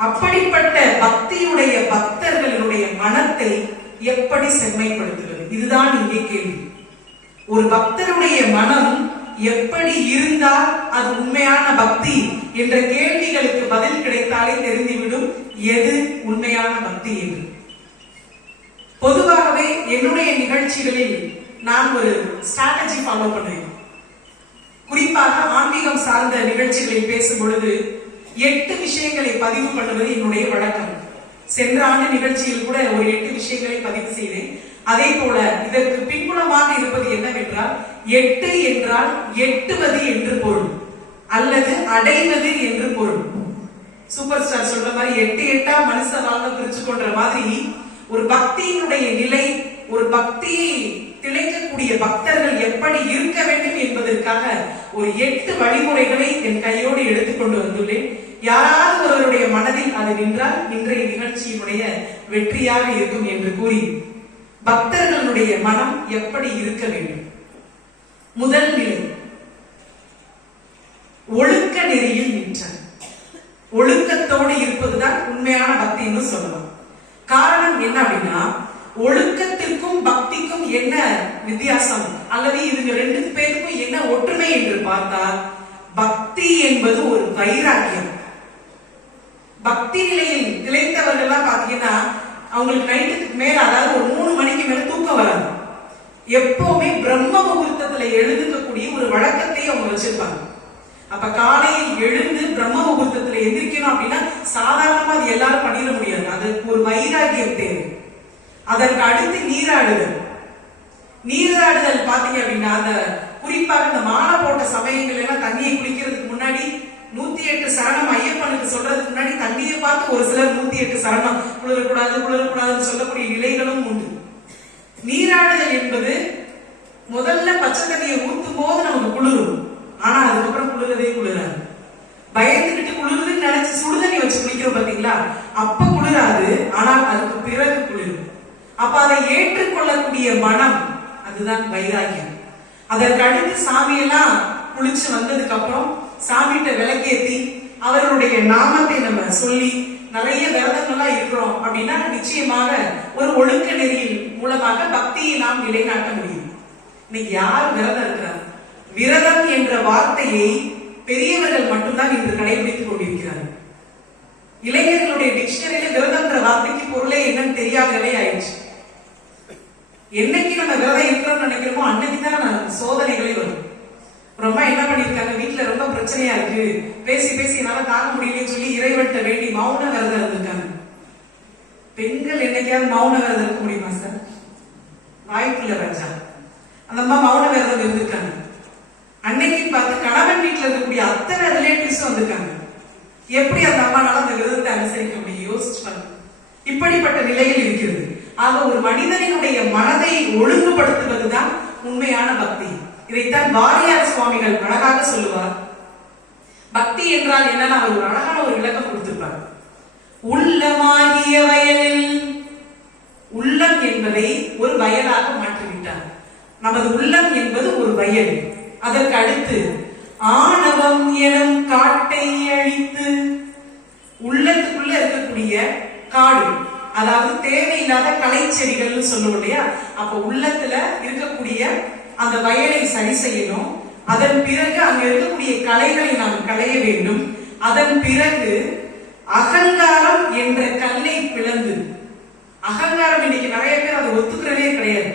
அப்படிப்பட்ட பக்தியுடைய பக்தர்களுடைய மனத்தை எப்படி செம்மைப்படுத்துவது? இதுதான் இங்கே கேள்வி. ஒரு பக்தருடைய மனம் எப்படி இருந்தால் அது உண்மையான பக்தி என்ற கேள்விகளுக்கு பதில் கிடைத்தாலே தெரிந்துவிடும் எது உண்மையான பக்தி என்று. பொதுவாகவே என்னுடைய நிகழ்ச்சிகளில் நான் ஒரு ஸ்ட்ராட்டஜி ஃபாலோ பண்ணுவேன். குறிப்பாக ஆன்மீகம் சார்ந்த நிகழ்ச்சிகளில் பேசும் பொழுது 8 விஷயங்களை பதிவு பண்ணுவது என்னுடைய வழக்கம். சென்ற ஆண்டு நிகழ்ச்சியில் கூட ஒரு 8 விஷயங்களை பதிவு செய்தேன். அதே போல இதற்கு பின்புலமாக இருப்பது என்னவென்றால், 8 என்றால் எட்டுவது என்று பொருள் அல்லது அடைவது என்று பொருள். சூப்பர் ஸ்டார் சொல்ற மாதிரி 8 மனுஷ வாழ்க்கை பிரிச்சு கொண்ட மாதிரி ஒரு பக்தியினுடைய நிலை, ஒரு பக்தியை திளைக்கக்கூடிய பக்தர்கள் எப்படி இருக்க வேண்டும் என்பதற்காக ஒரு 8 வழிமுறைகளை என் கையோடு எடுத்துக்கொண்டு வந்துள்ளேன். யாராவது ஒருவருடைய மனதில் அது நின்றால் இன்றைய நிகழ்ச்சியினுடைய வெற்றியாக இருக்கும் என்று கூறி, பக்தர்களுடைய மனம் எப்படி இருக்க வேண்டும்? முதல் நிலை, ஒழுக்க நெறியில் நிற்றல். ஒழுக்கத்தோடு இருப்பதுதான் உண்மையான பக்தின்னு சொல்லலாம். காரணம் என்ன அப்படின்னா, ஒழுக்கத்திற்கும் பக்திக்கும் என்ன வித்தியாசம் அல்லது இதுங்க 2 பேருக்கும் என்ன ஒற்றுமை என்று பார்த்தால், பக்தி என்பது ஒரு வைராக்கியம். பக்தி நிலையில் திளைத்தவர்கள் பாத்தீங்கன்னா அவங்களுக்கு நைட்டுக்கு மேல, அதாவது ஒரு 3 மணிக்கு மேல தூக்கம் வராது. எப்பவுமே பிரம்ம முகூர்த்தத்துல எழுதுக்கக்கூடிய ஒரு வழக்கத்தை அவங்க வச்சிருப்பாங்க. அப்ப காலையில் எழுந்து பிரம்ம முகூர்த்தத்துல எந்திரிக்கணும் அப்படின்னா சாதாரணமா அது எல்லாரும் பண்ணிட முடியாது. அதுக்கு ஒரு வைராக்கியம் தேவை. அதற்கு அடுத்து நீராடுதல் பாத்தீங்க அப்படின்னா, அந்த குறிப்பாக இந்த மாலை போட்ட சமயங்கள் எல்லாம் தண்ணியை குளிக்கிறதுக்கு முன்னாடி 108 சரணம் ஐயப்பனுக்கு சொல்றதுக்கு முன்னாடி தண்ணியை பார்த்து ஒரு சிலர் 108 சரணம் குளிரக்கூடாதுன்னு சொல்லக்கூடிய நிலைகளும் உண்டு. நீராடுதல் என்பது முதல்ல பச்சை தண்ணியை ஊத்தும் போது நமக்கு குளிரும், ஆனா அதுக்கப்புறம் குளிராது. பயந்துகிட்டு குளிருதுன்னு நினைச்சு சுடுதண்ணி வச்சு குளிக்கிறோம் பாத்தீங்களா, அப்ப குளிராது, ஆனால் அதுக்கு பிறகு குளிரும். அப்ப அதை ஏற்றுக்கொள்ளக்கூடிய மனம், அதுதான் வைராகியம். அதற்கு அடுத்து சாமியெல்லாம் குளிச்சு வந்ததுக்கு அப்புறம் சாமிகிட்ட விளக்கேத்தி அவர்களுடைய நாமத்தை நம்ம சொல்லி நிறைய விரதங்கள்லாம் இருக்கிறோம் அப்படின்னா நிச்சயமாக ஒரு ஒழுக்க நெறியின் மூலமாக பக்தியை நாம் நிலைநாட்ட முடியும். இன்னைக்கு யார் விரதம் இருக்கிறார்? விரதம் என்ற வார்த்தையை பெரியவர்கள் மட்டும்தான் இன்று கடைபிடித்துக் கொண்டிருக்கிறார்கள். இளைஞர்களுடைய டிக்ஷனரியில விரதம் என்ற வார்த்தைக்கு பொருளே என்னன்னு தெரியாத நிலை ஆயிடுச்சு. என்னைக்கு நம்ம விரதம் இருக்கிறோம்னு நினைக்கிறோமோ அன்னைக்குதான் சோதனைகளே வரும். ரொம்ப என்ன பண்ணிருக்காங்க, வீட்டுல ரொம்ப பிரச்சனையா இருக்கு, பேசி பேசி என்னால தாங்க முடியலன்னு சொல்லி இறைவன்ட்ட வேண்டி மௌன விரதம் இருந்திருக்காங்க. பெண்கள் என்னைக்காவது மௌன விரதம் இருக்க முடியுமா சார்? வாய்ப்புள்ள ராஜா. அந்த அம்மா மௌன விரதம் இருந்திருக்காங்க. அன்னைக்கு பார்த்து கணவன் வீட்டுல இருக்கக்கூடிய அத்தனை ரிலேட்டிவ்ஸும் வந்திருக்காங்க. எப்படி அந்த அம்மானால அந்த விரதத்தை அனுசரிக்க முடியும்? யோசிச்சு பாருங்க. இப்படிப்பட்ட நிலையில் இருக்கிறது. ஆக ஒரு மனிதனுடைய மனதை ஒழுங்குபடுத்துவதுதான் உண்மையான பக்தி. இதைத்தான் வாரியார் சுவாமிகள் அழகாக சொல்லுவார். பக்தி என்றால் என்னன்னு அவர் ஒரு அழகான ஒரு விளக்கம் கொடுத்திருப்பார். உள்ளமாகிய வயலில், உள்ளம் என்பதை ஒரு வயலாக மாற்றிவிட்டார். நமது உள்ளம் என்பது ஒரு வயல். அதற்கு அடுத்து ஆணவம் எனும் காட்டை அழித்து, உள்ளத்துக்குள்ள இருக்கக்கூடிய காடு, அதாவது தேவையில்லாத களை செடிகள் சொல்லுவோம் இல்லையா? அப்ப உள்ளத்துல இருக்கக்கூடிய அந்த வயலை சரி செய்யணும். அதன் பிறகு அங்க இருக்கக்கூடிய களைகளை நாம் களைய வேண்டும். அதன் பிறகு அகங்காரம் என்ற கல்லை பிளந்து, அகங்காரம் இன்னைக்கு நிறைய பேர் அதை ஒத்துக்கிறதே கிடையாது.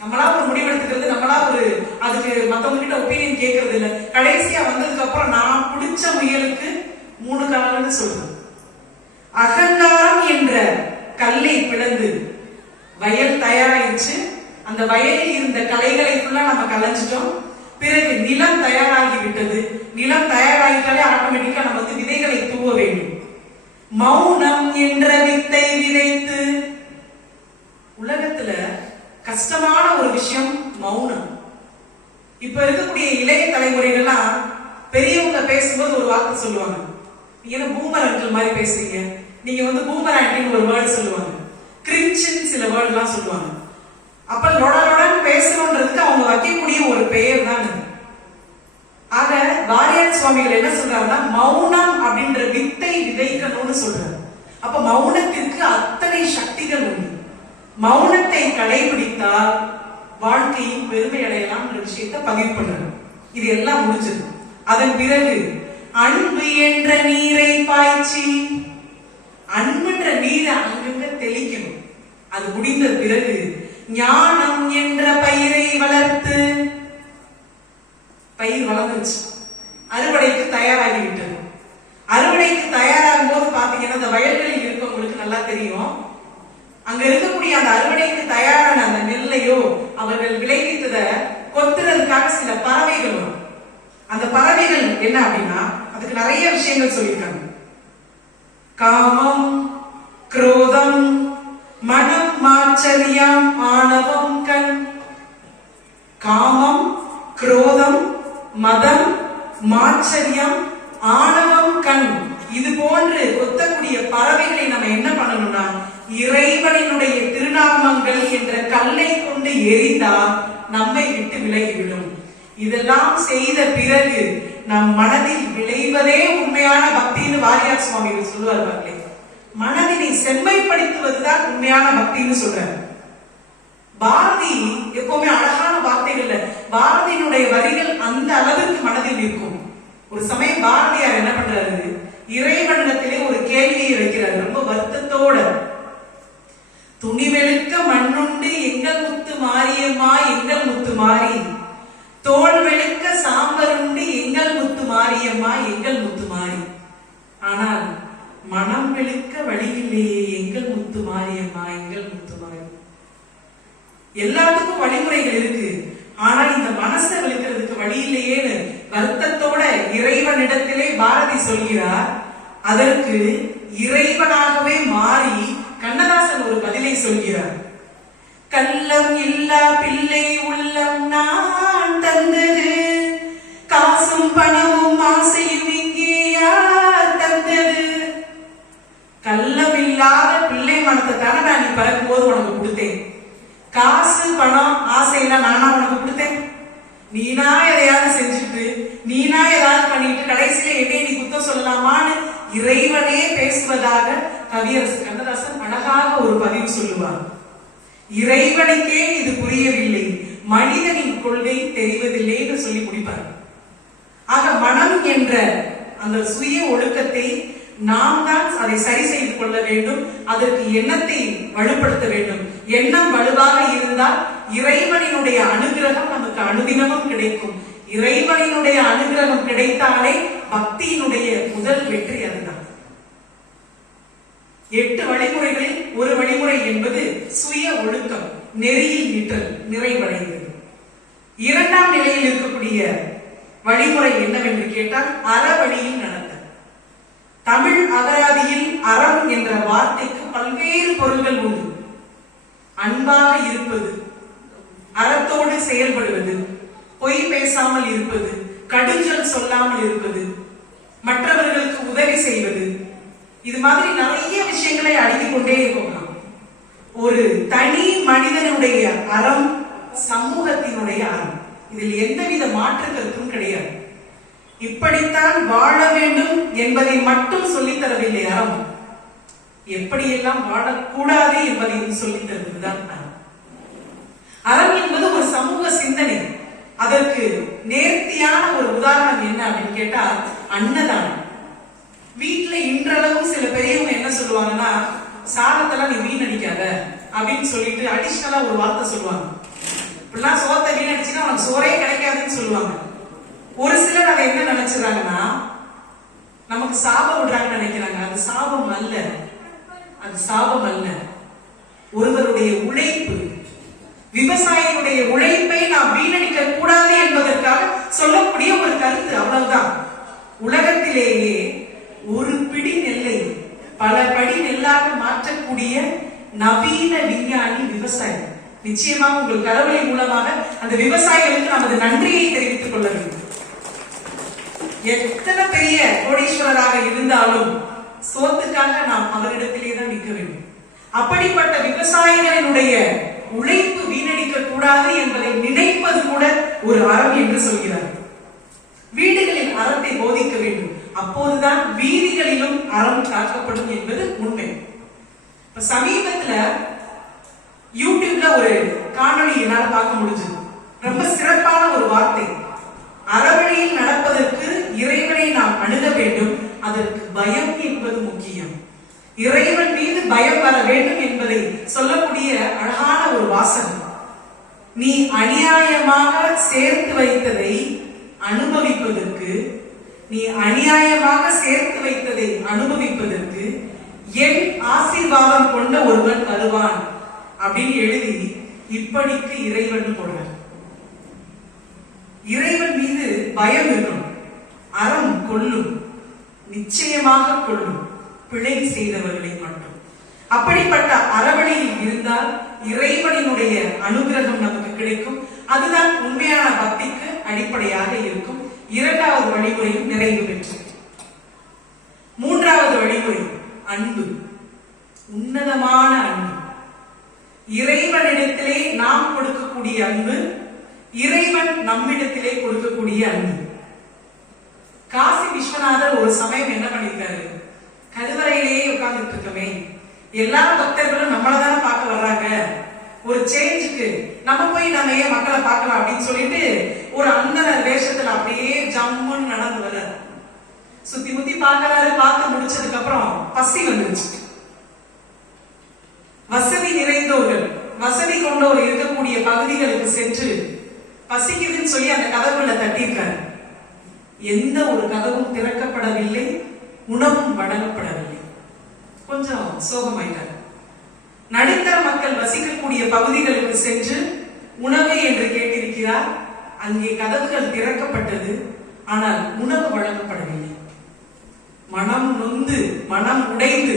நம்மளா ஒரு முடிவெடுத்துக்கிறது, நம்மளா ஒரு அதுக்கு மத்தவங்க கிட்ட ஒப்பீனியன் கேட்கறது இல்லை. கடைசியா வந்ததுக்கு அப்புறம் நான் பிடிச்ச முயலுக்கு 3 காலம்னு சொல்றேன். அகங்காரம் என்ற கல்லை பிளந்து வயல் தயாராயிடுச்சு. அந்த வயலில் இருந்த களைகளை ஃபுல்லா நம்ம கலைஞ்சிட்டோம். பிறகு நிலம் தயாராகி விட்டது. நிலம் தயாராகிட்டாலே ஆட்டோமேட்டிக்கா நம்ம வந்து விதைகளை தூவ வேண்டும். மௌனம் என்ற வித்தை விதைத்து, உலகத்துல கஷ்டமான ஒரு விஷயம் மௌனம். இப்ப இருக்கக்கூடிய இளைய தலைமுறைகள்லாம் பெரியவங்க பேசும்போது ஒரு வார்த்தை சொல்லுவாங்க, நீங்க என்ன பூமர் அங்கிள் மாதிரி பேசுறீங்க, நீங்க வந்து பூமர் ஆண்டின்னு ஒரு வேர்டு சொல்லுவாங்க, கிரிஞ்சின்னு சில வேர்டு எல்லாம் சொல்லுவாங்க. அப்ப லொடலொடன்னு பேசணும்ன்றதுக்கு அவங்க வைக்கக்கூடிய ஒரு பெயர் தான். ஆக வாரியார் சுவாமிகள் என்ன சொல்றாருன்னா, மௌனம் அப்படின்ற வித்தை விதைக்கணும்னு சொல்றாரு. அப்ப மௌனத்திற்கு அத்தனை சக்திகள் உண்டு. மௌனத்தை கடைபிடித்தால் வாழ்க்கையில் பெருமை அடையலாம் என்ற விஷயத்தை பதிவு பண்றாரு. இது எல்லாம் முடிஞ்சது. அதன் பிறகு அன்பு என்ற நீரை பாய்ச்சி, அன்புன்ற நீரை அங்கங்க தெளிக்கணும். அது முடிந்த பிறகு ஞானம் என்ற பயிரை வளர்த்து, பயிர் வளர்ந்துச்சு, அறுவடைக்கு தயாராகி விட்டது. அறுவடைக்கு தயாராகும் போது பாத்தீங்கன்னா அந்த வயல்களில் இருக்கவங்களுக்கு நல்லா தெரியும், அங்க இருக்கக்கூடிய அந்த அறுவடைக்கு தயாரான அந்த நெல்லையோ அவர்கள் விளைவித்ததை கொத்துறதுக்காக சில பறவைகள் வரும். அந்த பறவைகள் என்ன அப்படின்னா, அதுக்கு நிறைய விஷயங்கள் சொல்லியிருக்காங்க. காமம், குரோதம், மனம், மாச்சரியம், ஆணவம், கண். காமம், குரோதம், மதம், மாச்சரியம், ஆணவம், கண். இது போன்று கொத்தக்கூடிய பறவைகளை நம்ம என்ன பண்ணணும்னா, இறைவனினுடைய திருநாமங்கள் என்ற கல்லை கொண்டு எரிந்தால் நம்மை விட்டு விலகிவிடும். இதெல்லாம் செய்த பிறகு நம் மனதில் விளைவதே உண்மையான பக்தின்னு வாரியார் சுவாமிகள் சொல்லுவார்களே. மனதினை செம்மைப்படுத்துவதுதான் உண்மையான பக்தின்னு சொல்றாரு. பாரதி எப்பவுமே அழகான வார்த்தைகள்ல பாரதியினுடைய வரிகள் அந்த அளவிற்கு மனதில் இருக்கும். ஒரு சமயம் பாரதியார் என்ன பண்றாரு, இறைவனிடத்திலே ஒரு கேள்வியை வைக்கிறார் ரொம்ப வருத்தத்தோட. துணிவெழுக்க மண்ணுண்டு எங்கள் முத்து மாரியம்மா எங்கள் முத்து மாறி, தோல் வெளுக்க சாம்பருண்டு எங்கள் முத்து மாரியம்மா எங்கள் முத்து மாறி, ஆனால் மனம் வெளுக்க வழியில்லையே எங்கள் முத்து மாரியம்மா எங்கள் முத்து மாறி. எல்லாத்துக்கும் வழிமுறைகள் இருக்கு, ஆனா இந்த மனசை வெளுக்கிறதுக்கு வழி இல்லையேன்னு வருத்தத்தோட இறைவனிடத்திலே பாரதி சொல்கிறார். அதற்கு இறைவனாகவே மாறி கண்ணதாசன் ஒரு பதிலை சொல்கிறார். கள்ளம் இல்லா பிள்ளை உள்ளம் நான் தந்தது, காசும் பணமும் ஆசையும் இங்கே யார் தந்தது? கள்ளம் இல்லாத பிள்ளை மனத்தை தானே நான் நீ பறக்கும் போது உனக்கு கொடுத்தேன். இறைவனே பேசுவதாக கவியரசு கண்ணதாசன் அழகாக ஒரு பதிவு சொல்லுவார். இறைவனுக்கே இது புரியவில்லை, மனிதனின் கொள்கை தெரிவதில்லை என்று சொல்லி முடிப்பார். ஆக மனம் என்ற அந்த சுய ஒழுக்கத்தை நாம் தான் அதை சரி செய்து கொள்ள வேண்டும். அதற்கு எண்ணத்தை வலுப்படுத்த வேண்டும். எண்ணம் வலுவாக இருந்தால் இறைவனினுடைய அனுகிரகம் நமக்கு அனுதினமும் கிடைக்கும். இறைவனினுடைய அனுகிரகம் கிடைத்தாலே பக்தியினுடைய முதல் வெற்றி அதுதான். 8 வழிமுறைகளில் ஒரு வழிமுறை என்பது சுய ஒழுக்கம், நெறியில் நிற்றல், நிறைவடைந்தது. 2ஆம் நிலையில் இருக்கக்கூடிய வழிமுறை என்னவென்று கேட்டால் அறவழியில் நடத்தல். தமிழ் அகராதியில் அறம் என்ற வார்த்தைக்கு பல்வேறு பொருள்கள் உண்டு. அன்பாக இருப்பது, அறத்தோடு செயல்படுவது, பொய் பேசாமல் இருப்பது, கடுஞ்சொல் சொல்லாமல் இருப்பது, மற்றவர்களுக்கு உதவி செய்வது, இது மாதிரி நிறைய விஷயங்களை அடுக்கிக் கொண்டே போகலாம். ஒரு தனி மனிதனுடைய அறம் சமூகத்தினுடைய அறம். இதில் எந்தவித மாற்று கருத்தும் கிடையாது. இப்படித்தான் வாழ வேண்டும் என்பதை மட்டும் சொல்லித் தரவில்லை அறம், எப்படியெல்லாம் வாழக்கூடாது என்பதையும் சொல்லித் தருவதுதான் அறம். அறம் என்பது ஒரு சமூக சிந்தனை. அதற்கு நேர்த்தியான ஒரு உதாரணம் என்ன அப்படின்னு கேட்டா அன்னதானம். வீட்டுல இன்றளவும் சில பெரியவங்க என்ன சொல்லுவாங்கன்னா, சாதத்தெல்லாம் நீ வீணடிக்காத அப்படின்னு சொல்லிட்டு அடிஷனலா ஒரு வார்த்தை சொல்லுவாங்க. இப்படிலாம் சோத்தை வீணடிச்சுன்னா அவனுக்கு சோறே கிடைக்காதுன்னு சொல்லுவாங்க. ஒரு சிலர் அதை என்ன நினைச்சுறாங்கன்னா, நமக்கு சாபம் விடுறாங்கன்னு நினைக்கிறாங்க. அது சாபம் அல்ல, அது சாபம் அல்ல. ஒருவருடைய உழைப்பு, விவசாயியுடைய உழைப்பை நாம் வீணடிக்க கூடாது என்பதற்காக சொல்லக்கூடிய ஒரு கருத்து, அவ்வளவுதான். உலகத்திலேயே ஒரு பிடி நெல்லை பல படி நெல்லாக மாற்றக்கூடிய நவீன விஞ்ஞானி விவசாயி. நிச்சயமாக உங்கள் கடவுளை மூலமாக அந்த விவசாயிகளுக்கு நமது நன்றியை தெரிவித்துக் கொள்ள வேண்டும். எத்தனை பெரிய கோடீஸ்வரராக இருந்தாலும் சோத்துக்காக நாம் அவரிடத்திலே தான் நிற்க வேண்டும். அப்படிப்பட்ட விவசாயிகளினுடைய உழைப்பு வீணடிக்க கூடாது என்பதை நினைப்பது கூட ஒரு அறம் என்று சொல்கிறார். வீடுகளில் அறத்தை போதிக்க வேண்டும். அப்போதுதான் வீதிகளிலும் அறம் காக்கப்படும் என்பது உண்மை. சமீபத்துல யூடியூப்ல ஒரு காணொளி என்னால பார்க்க முடிஞ்சது. ரொம்ப சிறப்பான ஒரு வார்த்தை. அறவழியில் நடப்பதற்கு இறைவனை நாம் அணுக வேண்டும். அதற்கு பயம் என்பது முக்கியம். இறைவன் மீது பயம் வர வேண்டும் என்பதை சொல்லக்கூடிய அழகான ஒரு வாசகம். நீ அநியாயமாக சேர்த்து வைத்ததை அனுபவிப்பதற்கு, நீ அநியாயமாக சேர்த்து வைத்ததை அனுபவிப்பதற்கு என் ஆசீர்வாதம் கொண்ட ஒருவன் வருவான் அப்படின்னு எழுதி இப்படிக்கு இறைவன் போடுறார். இறைவன் மீது பயம் இருக்கணும். அறம் கொல்லும், நிச்சயமாக கொல்லும், பிழை செய்தவர்களை மட்டும். அப்படிப்பட்ட அறவழியில் இருந்தால் இறைவனினுடைய அனுகிரகம் நமக்கு கிடைக்கும். அதுதான் உண்மையான பக்திக்கு அடிப்படையாக இருக்கும். 2வது வழிமுறையும் நிறைவு பெற்றது. 3வது வழிமுறை அன்பு, உன்னதமான அன்பு. இறைவனிடத்திலே நாம் கொடுக்கக்கூடிய அன்பு, இறைவன் நம்மிடத்திலே கொடுக்கக்கூடிய அன்பு. காசி விஸ்வநாதர் ஒரு சமயம் என்ன பண்ணிருக்காரு, கருவறையிலேயே உட்கார்ந்துட்டு இருக்கவே எல்லா பக்தர்களும் நம்மளதான பார்க்க வர்றாங்க, ஒரு சேஞ்சுக்கு நம்ம போய் நம்ம ஏன் மக்களை பார்க்கலாம் அப்படின்னு சொல்லிட்டு ஒரு அந்தனர் வேஷத்துல அப்படியே ஜம்முன்னு நடந்து வர சுத்தி முத்தி பார்க்கறாரு. பார்த்து முடிச்சதுக்கு அப்புறம் பசி வந்துருச்சு. வசதி நிறைந்தோர்கள், வசதி கொண்டோர் இருக்கக்கூடிய பகுதிகளுக்கு சென்று பசிக்குதுன்னு சொல்லி அந்த கதவுகளை தட்டியிருக்காரு. எந்த ஒரு கதவும் திறக்கப்படவில்லை, உணவும் வழங்கப்படவில்லை. கொஞ்சம் சோகமாயிட்டார். நடுத்தர மக்கள் வசிக்கக்கூடிய பகுதிகளுக்கு சென்று உணவு என்று கேட்டிருக்கிறார். அங்கே கதவுகள் திறக்கப்பட்டது, ஆனால் உணவு வழங்கப்படவில்லை. மனம் நொந்து, மனம் உடைந்து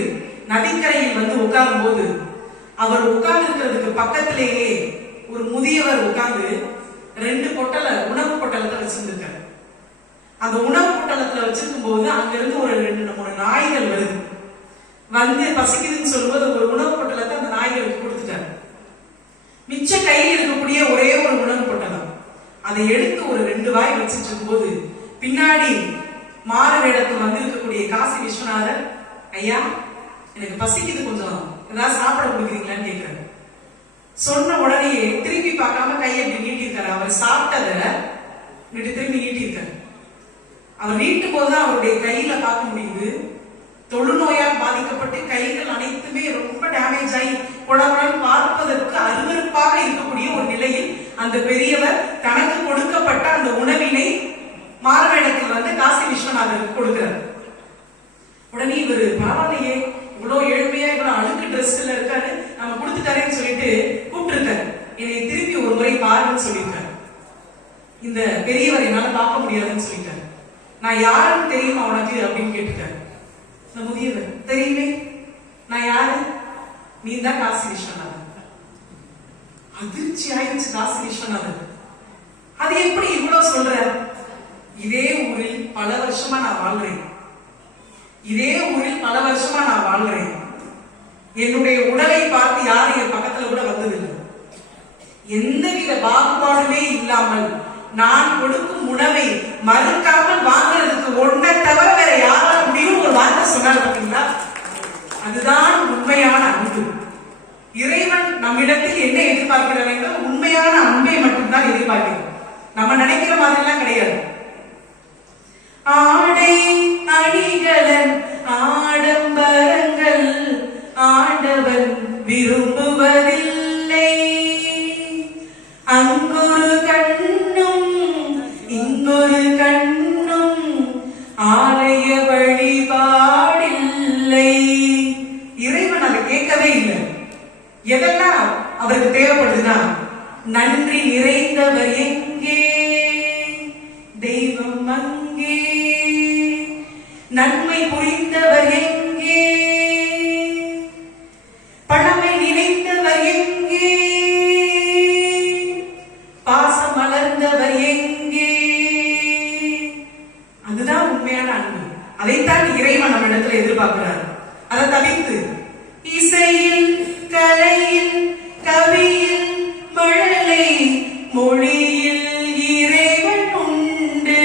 நதிக்கரையில் வந்து உட்காரும் போது அவர் உட்கார்ந்து இருக்கிறதுக்கு பக்கத்திலேயே ஒரு முதியவர் உட்கார்ந்து 2 பொட்டலை, உணவு பொட்டலத்தை வச்சிருந்திருக்காரு. அந்த உணவு பொட்டலத்துல வச்சிருக்கும் போது அங்கிருந்து ஒரு 2-3 நாய்கள் வருது. வந்து பசிக்குதுன்னு சொல்லும்போது ஒரு உணவு பொட்டலத்தை அந்த நாய்களுக்கு கொடுத்துட்டாரு. மிச்ச கையில் இருக்கக்கூடிய ஒரே ஒரு உணவு பொட்டலம், அதை எடுத்து ஒரு 2 வாய் வச்சிட்டு இருக்கும்போது பின்னாடி மாறு வேடத்தில் வந்திருக்கக்கூடிய காசி விஸ்வநாதர், ஐயா எனக்கு பசிக்குது, கொஞ்சம் ஏதாவது சாப்பிட கொடுக்குறீங்களான்னு கேட்கிறாரு. சொன்ன உடனே திரும்பி பார்க்காம கையை அப்படி நீட்டிருக்காரு. அவர் சாப்பிட்டத திரும்பி நீட்டிருக்காரு. அவர் நீட்டும் போதுதான் அவருடைய கையில பார்க்க முடியுது, தொழுநோயால் பாதிக்கப்பட்டு கைகள் அனைத்துமே ரொம்ப டேமேஜ் ஆகி குழந்தைகள் பார்ப்பதற்கு அருவருப்பாக இருக்கக்கூடிய ஒரு நிலையில் அந்த பெரியவர் தனக்கு கொடுக்கப்பட்ட அந்த உணவினை மாறுவேடத்தில் வந்து காசி விஸ்வநாதருக்கு கொடுக்கிறார். உடனே இவர் பரவாயில்லையே, இவ்வளவு ஏழ்மையா இவ்வளவு அழுக்கு ட்ரெஸ்ல இருக்காரு, நம்ம கொடுத்துட்டாரேன்னு சொல்லிட்டு கூப்பிட்டு இருக்காரு. என்னை திருப்பி ஒரு முறை பாருன்னு சொல்லியிருக்காரு. இந்த பெரியவர் என்னால பார்க்க முடியாதுன்னு சொல்லிட்டாரு. நான் யாருன்னு தெரியுமா உனக்கு அப்படின்னு கேட்டுட்டாரு. இந்த முதியவர், தெரியுமே, நான் யாரு, நீ தான் காசி விஸ்வநாதன். அதிர்ச்சி ஆயிடுச்சு காசி விஸ்வநாதன். அது எப்படி இவ்வளவு சொல்ற? இதே ஊரில் பல வருஷமா நான் வாழ்றேன், இதே ஊரில் பல வருஷமா நான் வாழ்றேன். என்னுடைய உடலை பார்த்து யாரும் என் பக்கத்துல கூட வந்ததில்லை. எந்தவித பாகுபாடுமே இல்லாமல் நான் கொடுக்கும் உணவை மறுக்காமல் வாங்குறதுக்கு ஒன்றை தவிர வேற யாரால முடியும் ஒரு வார்த்தை சொன்னார் பார்த்தீங்களா? அதுதான் உண்மையான அன்பு. இறைவன் நம்மிடத்தில் என்ன எதிர்பார்க்கிறார் என்றால் உண்மையான அன்பை மட்டும்தான் எதிர்பார்க்கிறோம். நம்ம நினைக்கிற மாதிரி எல்லாம் கிடையாது. ஆடை அணிகலன் ஆடம்பரங்கள் ஆண்டவன் விரும்புவதில்லை, அங்கொரு கண்ணும் இங்கொரு கண்ணும் ஆலய வழிபாடில்லை. இறைவன் அதை கேட்கவே இல்லை. எதெல்லாம் அவருக்கு தேவைப்படுதுன்னா, நன்றி நிறைந்தவர் எங்கே, தெய்வம் அங்கே, நன்மை புரிந்தவர் எங்கே, பழமை நினைத்தவர் எங்கே, பாசம் மலர்ந்தவர் எங்கே. அதுதான் உண்மையான அன்பு. அதைத்தான் இறைவன் நம்ம இடத்துல எதிர்பார்க்கிறார். அதை தவிர்த்து இசையில் கலையில் கவியில் மழலை மொழியில் இறைவன் உண்டு,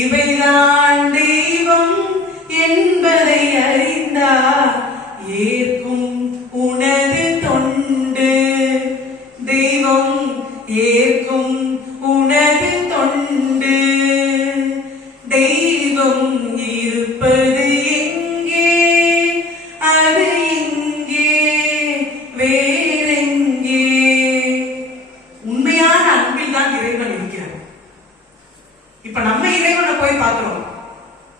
இவைதான் தெய்வம் என்பதை அறிந்தார் ஏற்கும் உனது தொண்டு, தெய்வம் ஏற்கும் உனது தொண்டு, தெய்வம் இருப்பது எங்கே, அது இங்கே வேறெங்கே. உண்மையான அன்பில் தான் இறைவன் இருக்கிறார். இப்ப நம்ம இறைவனை போய் பார்க்கிறோம்,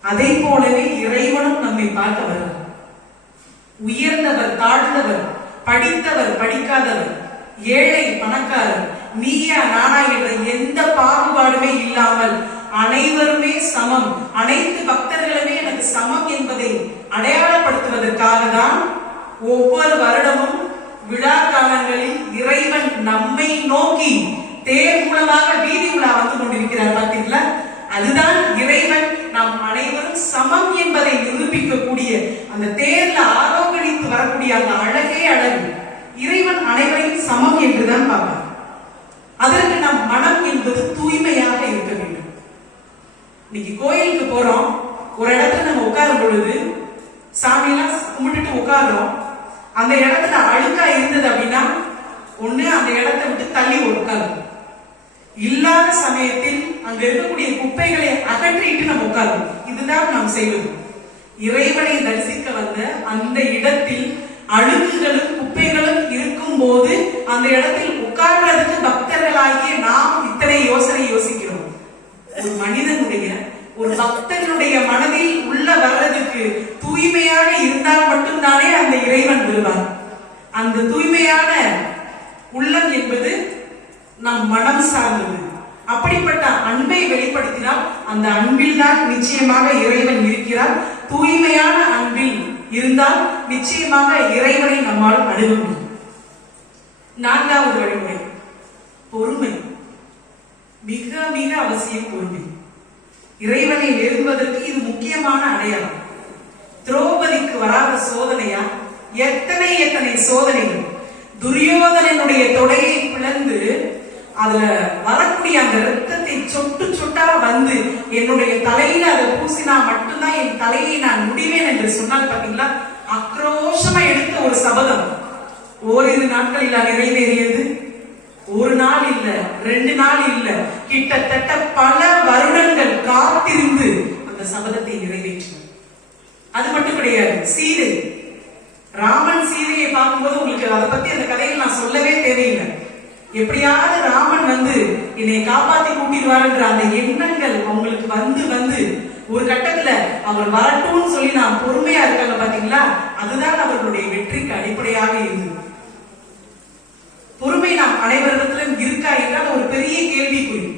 அதை போலவே இறைவனும் நம்மை பார்க்க வரும். உயர்ந்தவர் தாழ்ந்தவர், படித்தவர் படிக்காதவர், ஏழை பணக்காரர், நீயா நானா என்ற எந்த பாகுபாடுமே இல்லாமல் அனைவருமே சமம், அனைத்து பக்தர்களுமே எனக்கு சமம் என்பதை அடையாளப்படுத்துவதற்காக தான் ஒவ்வொரு வருடமும் விழா காலங்களில் இறைவன் நம்மை நோக்கி தேர் மூலமாக வீதி உலா வந்து கொண்டிருக்கிறார். பார்த்தீங்களா? அதுதான் இறைவன் நாம் அனைவரும் சமம் என்பதை நிரூபிக்கக்கூடிய அந்த தேர்ல ஆரோகணித்து வரக்கூடிய அந்த அழகே அழகு. இறைவன் அனைவரையும் சமம் என்றுதான் பார்ப்பார். அதற்கு நம் மனம் என்பது தூய்மையாக இருக்க வேண்டும். இன்னைக்கு கோயிலுக்கு போறோம், ஒரு இடத்துல நம்ம உட்காரும் பொழுது சாமியெல்லாம் கும்பிட்டுட்டு உட்கார்றோம். அந்த இடத்துல அழுக்கா இருந்தது அப்படின்னா ஒண்ணு அந்த இடத்தை விட்டு தள்ளி உட்காரும். இல்லாத சமயத்தில் அங்க இருக்கக்கூடிய குப்பைகளை அகற்றிட்டு நம்ம உட்கார்றோம். இதுதான் நாம் செய்வது. இறைவனை தரிசிக்க வந்த அந்த இடத்தில் அழுக்குகளும் குப்பைகளும் இருக்கும் போது அந்த இடத்தில் உட்கார்றதுக்கு பக்தர்களாகிய நாம் இத்தனை யோசனை யோசிக்கிறோம். ஒரு மனிதனுடைய ஒரு பக்தனுடைய மனதில் உள்ள வர்றதுக்கு தூய்மையாக இருந்தால் மட்டும்தானே அந்த இறைவன் வருவார். அந்த தூய்மையான உள்ளம் என்பது நம் மனம் சார்ந்தது. அப்படிப்பட்ட அன்பை வெளிப்படுத்தினால் அந்த அன்பில் தான் நிச்சயமாக இறைவன் இருக்கிறார். தூய்மையான அன்பில் இருந்தால் நிச்சயமாக இறைவனை நம்மால் அணுக முடியும். நான்காவது வழிமுறை பொறுமை. மிக மிக அவசியம் பொறுமை. இறைவனை நெருங்குவதற்கு இது முக்கியமான அடையாளம். திரௌபதிக்கு வராத சோதனையா? எத்தனை எத்தனை சோதனைகள். துரியோதனனுடைய தொடையை பிளந்து அதுல வரக்கூடிய அந்த ரத்தத்தை சொட்டு சொட்டா வந்து என்னுடைய தலையில அதை பூசினா மட்டும்தான் என் தலையை நான் முடிவேன் என்று சொன்னால் பாத்தீங்களா, ஆக்ரோஷமா எடுத்த ஒரு சபதம் ஓரிரு நாட்களில் நிறைவேறியது. ஒரு நாள் இல்ல, 2 நாள் இல்ல, கிட்டத்தட்ட பல வருடங்கள் காத்திருந்து அந்த சபதத்தை நிறைவேற்றினார். அது மட்டும் கிடையாது, சீதை, ராமன் சீதையை பார்க்கும்போது உங்களுக்கு அதை பத்தி அந்த கதையில் நான் சொல்லவே தேவையில்லை. எப்படியாவது ராமன் வந்து என்னை காப்பாத்தி கூட்டிடுவாருன்ற அந்த எண்ணங்கள் அவங்களுக்கு வந்து வந்து ஒரு கட்டத்துல அவர் வரட்டும்னு சொல்லி நான் பொறுமையா இருக்காங்க பாத்தீங்களா, அதுதான் அவர்களுடைய வெற்றிக்கு அடிப்படையாக இருந்தது. பொறுமை நாம் அனைவரிடத்திலும் இருக்கா என்றால் ஒரு பெரிய கேள்விக்குறி.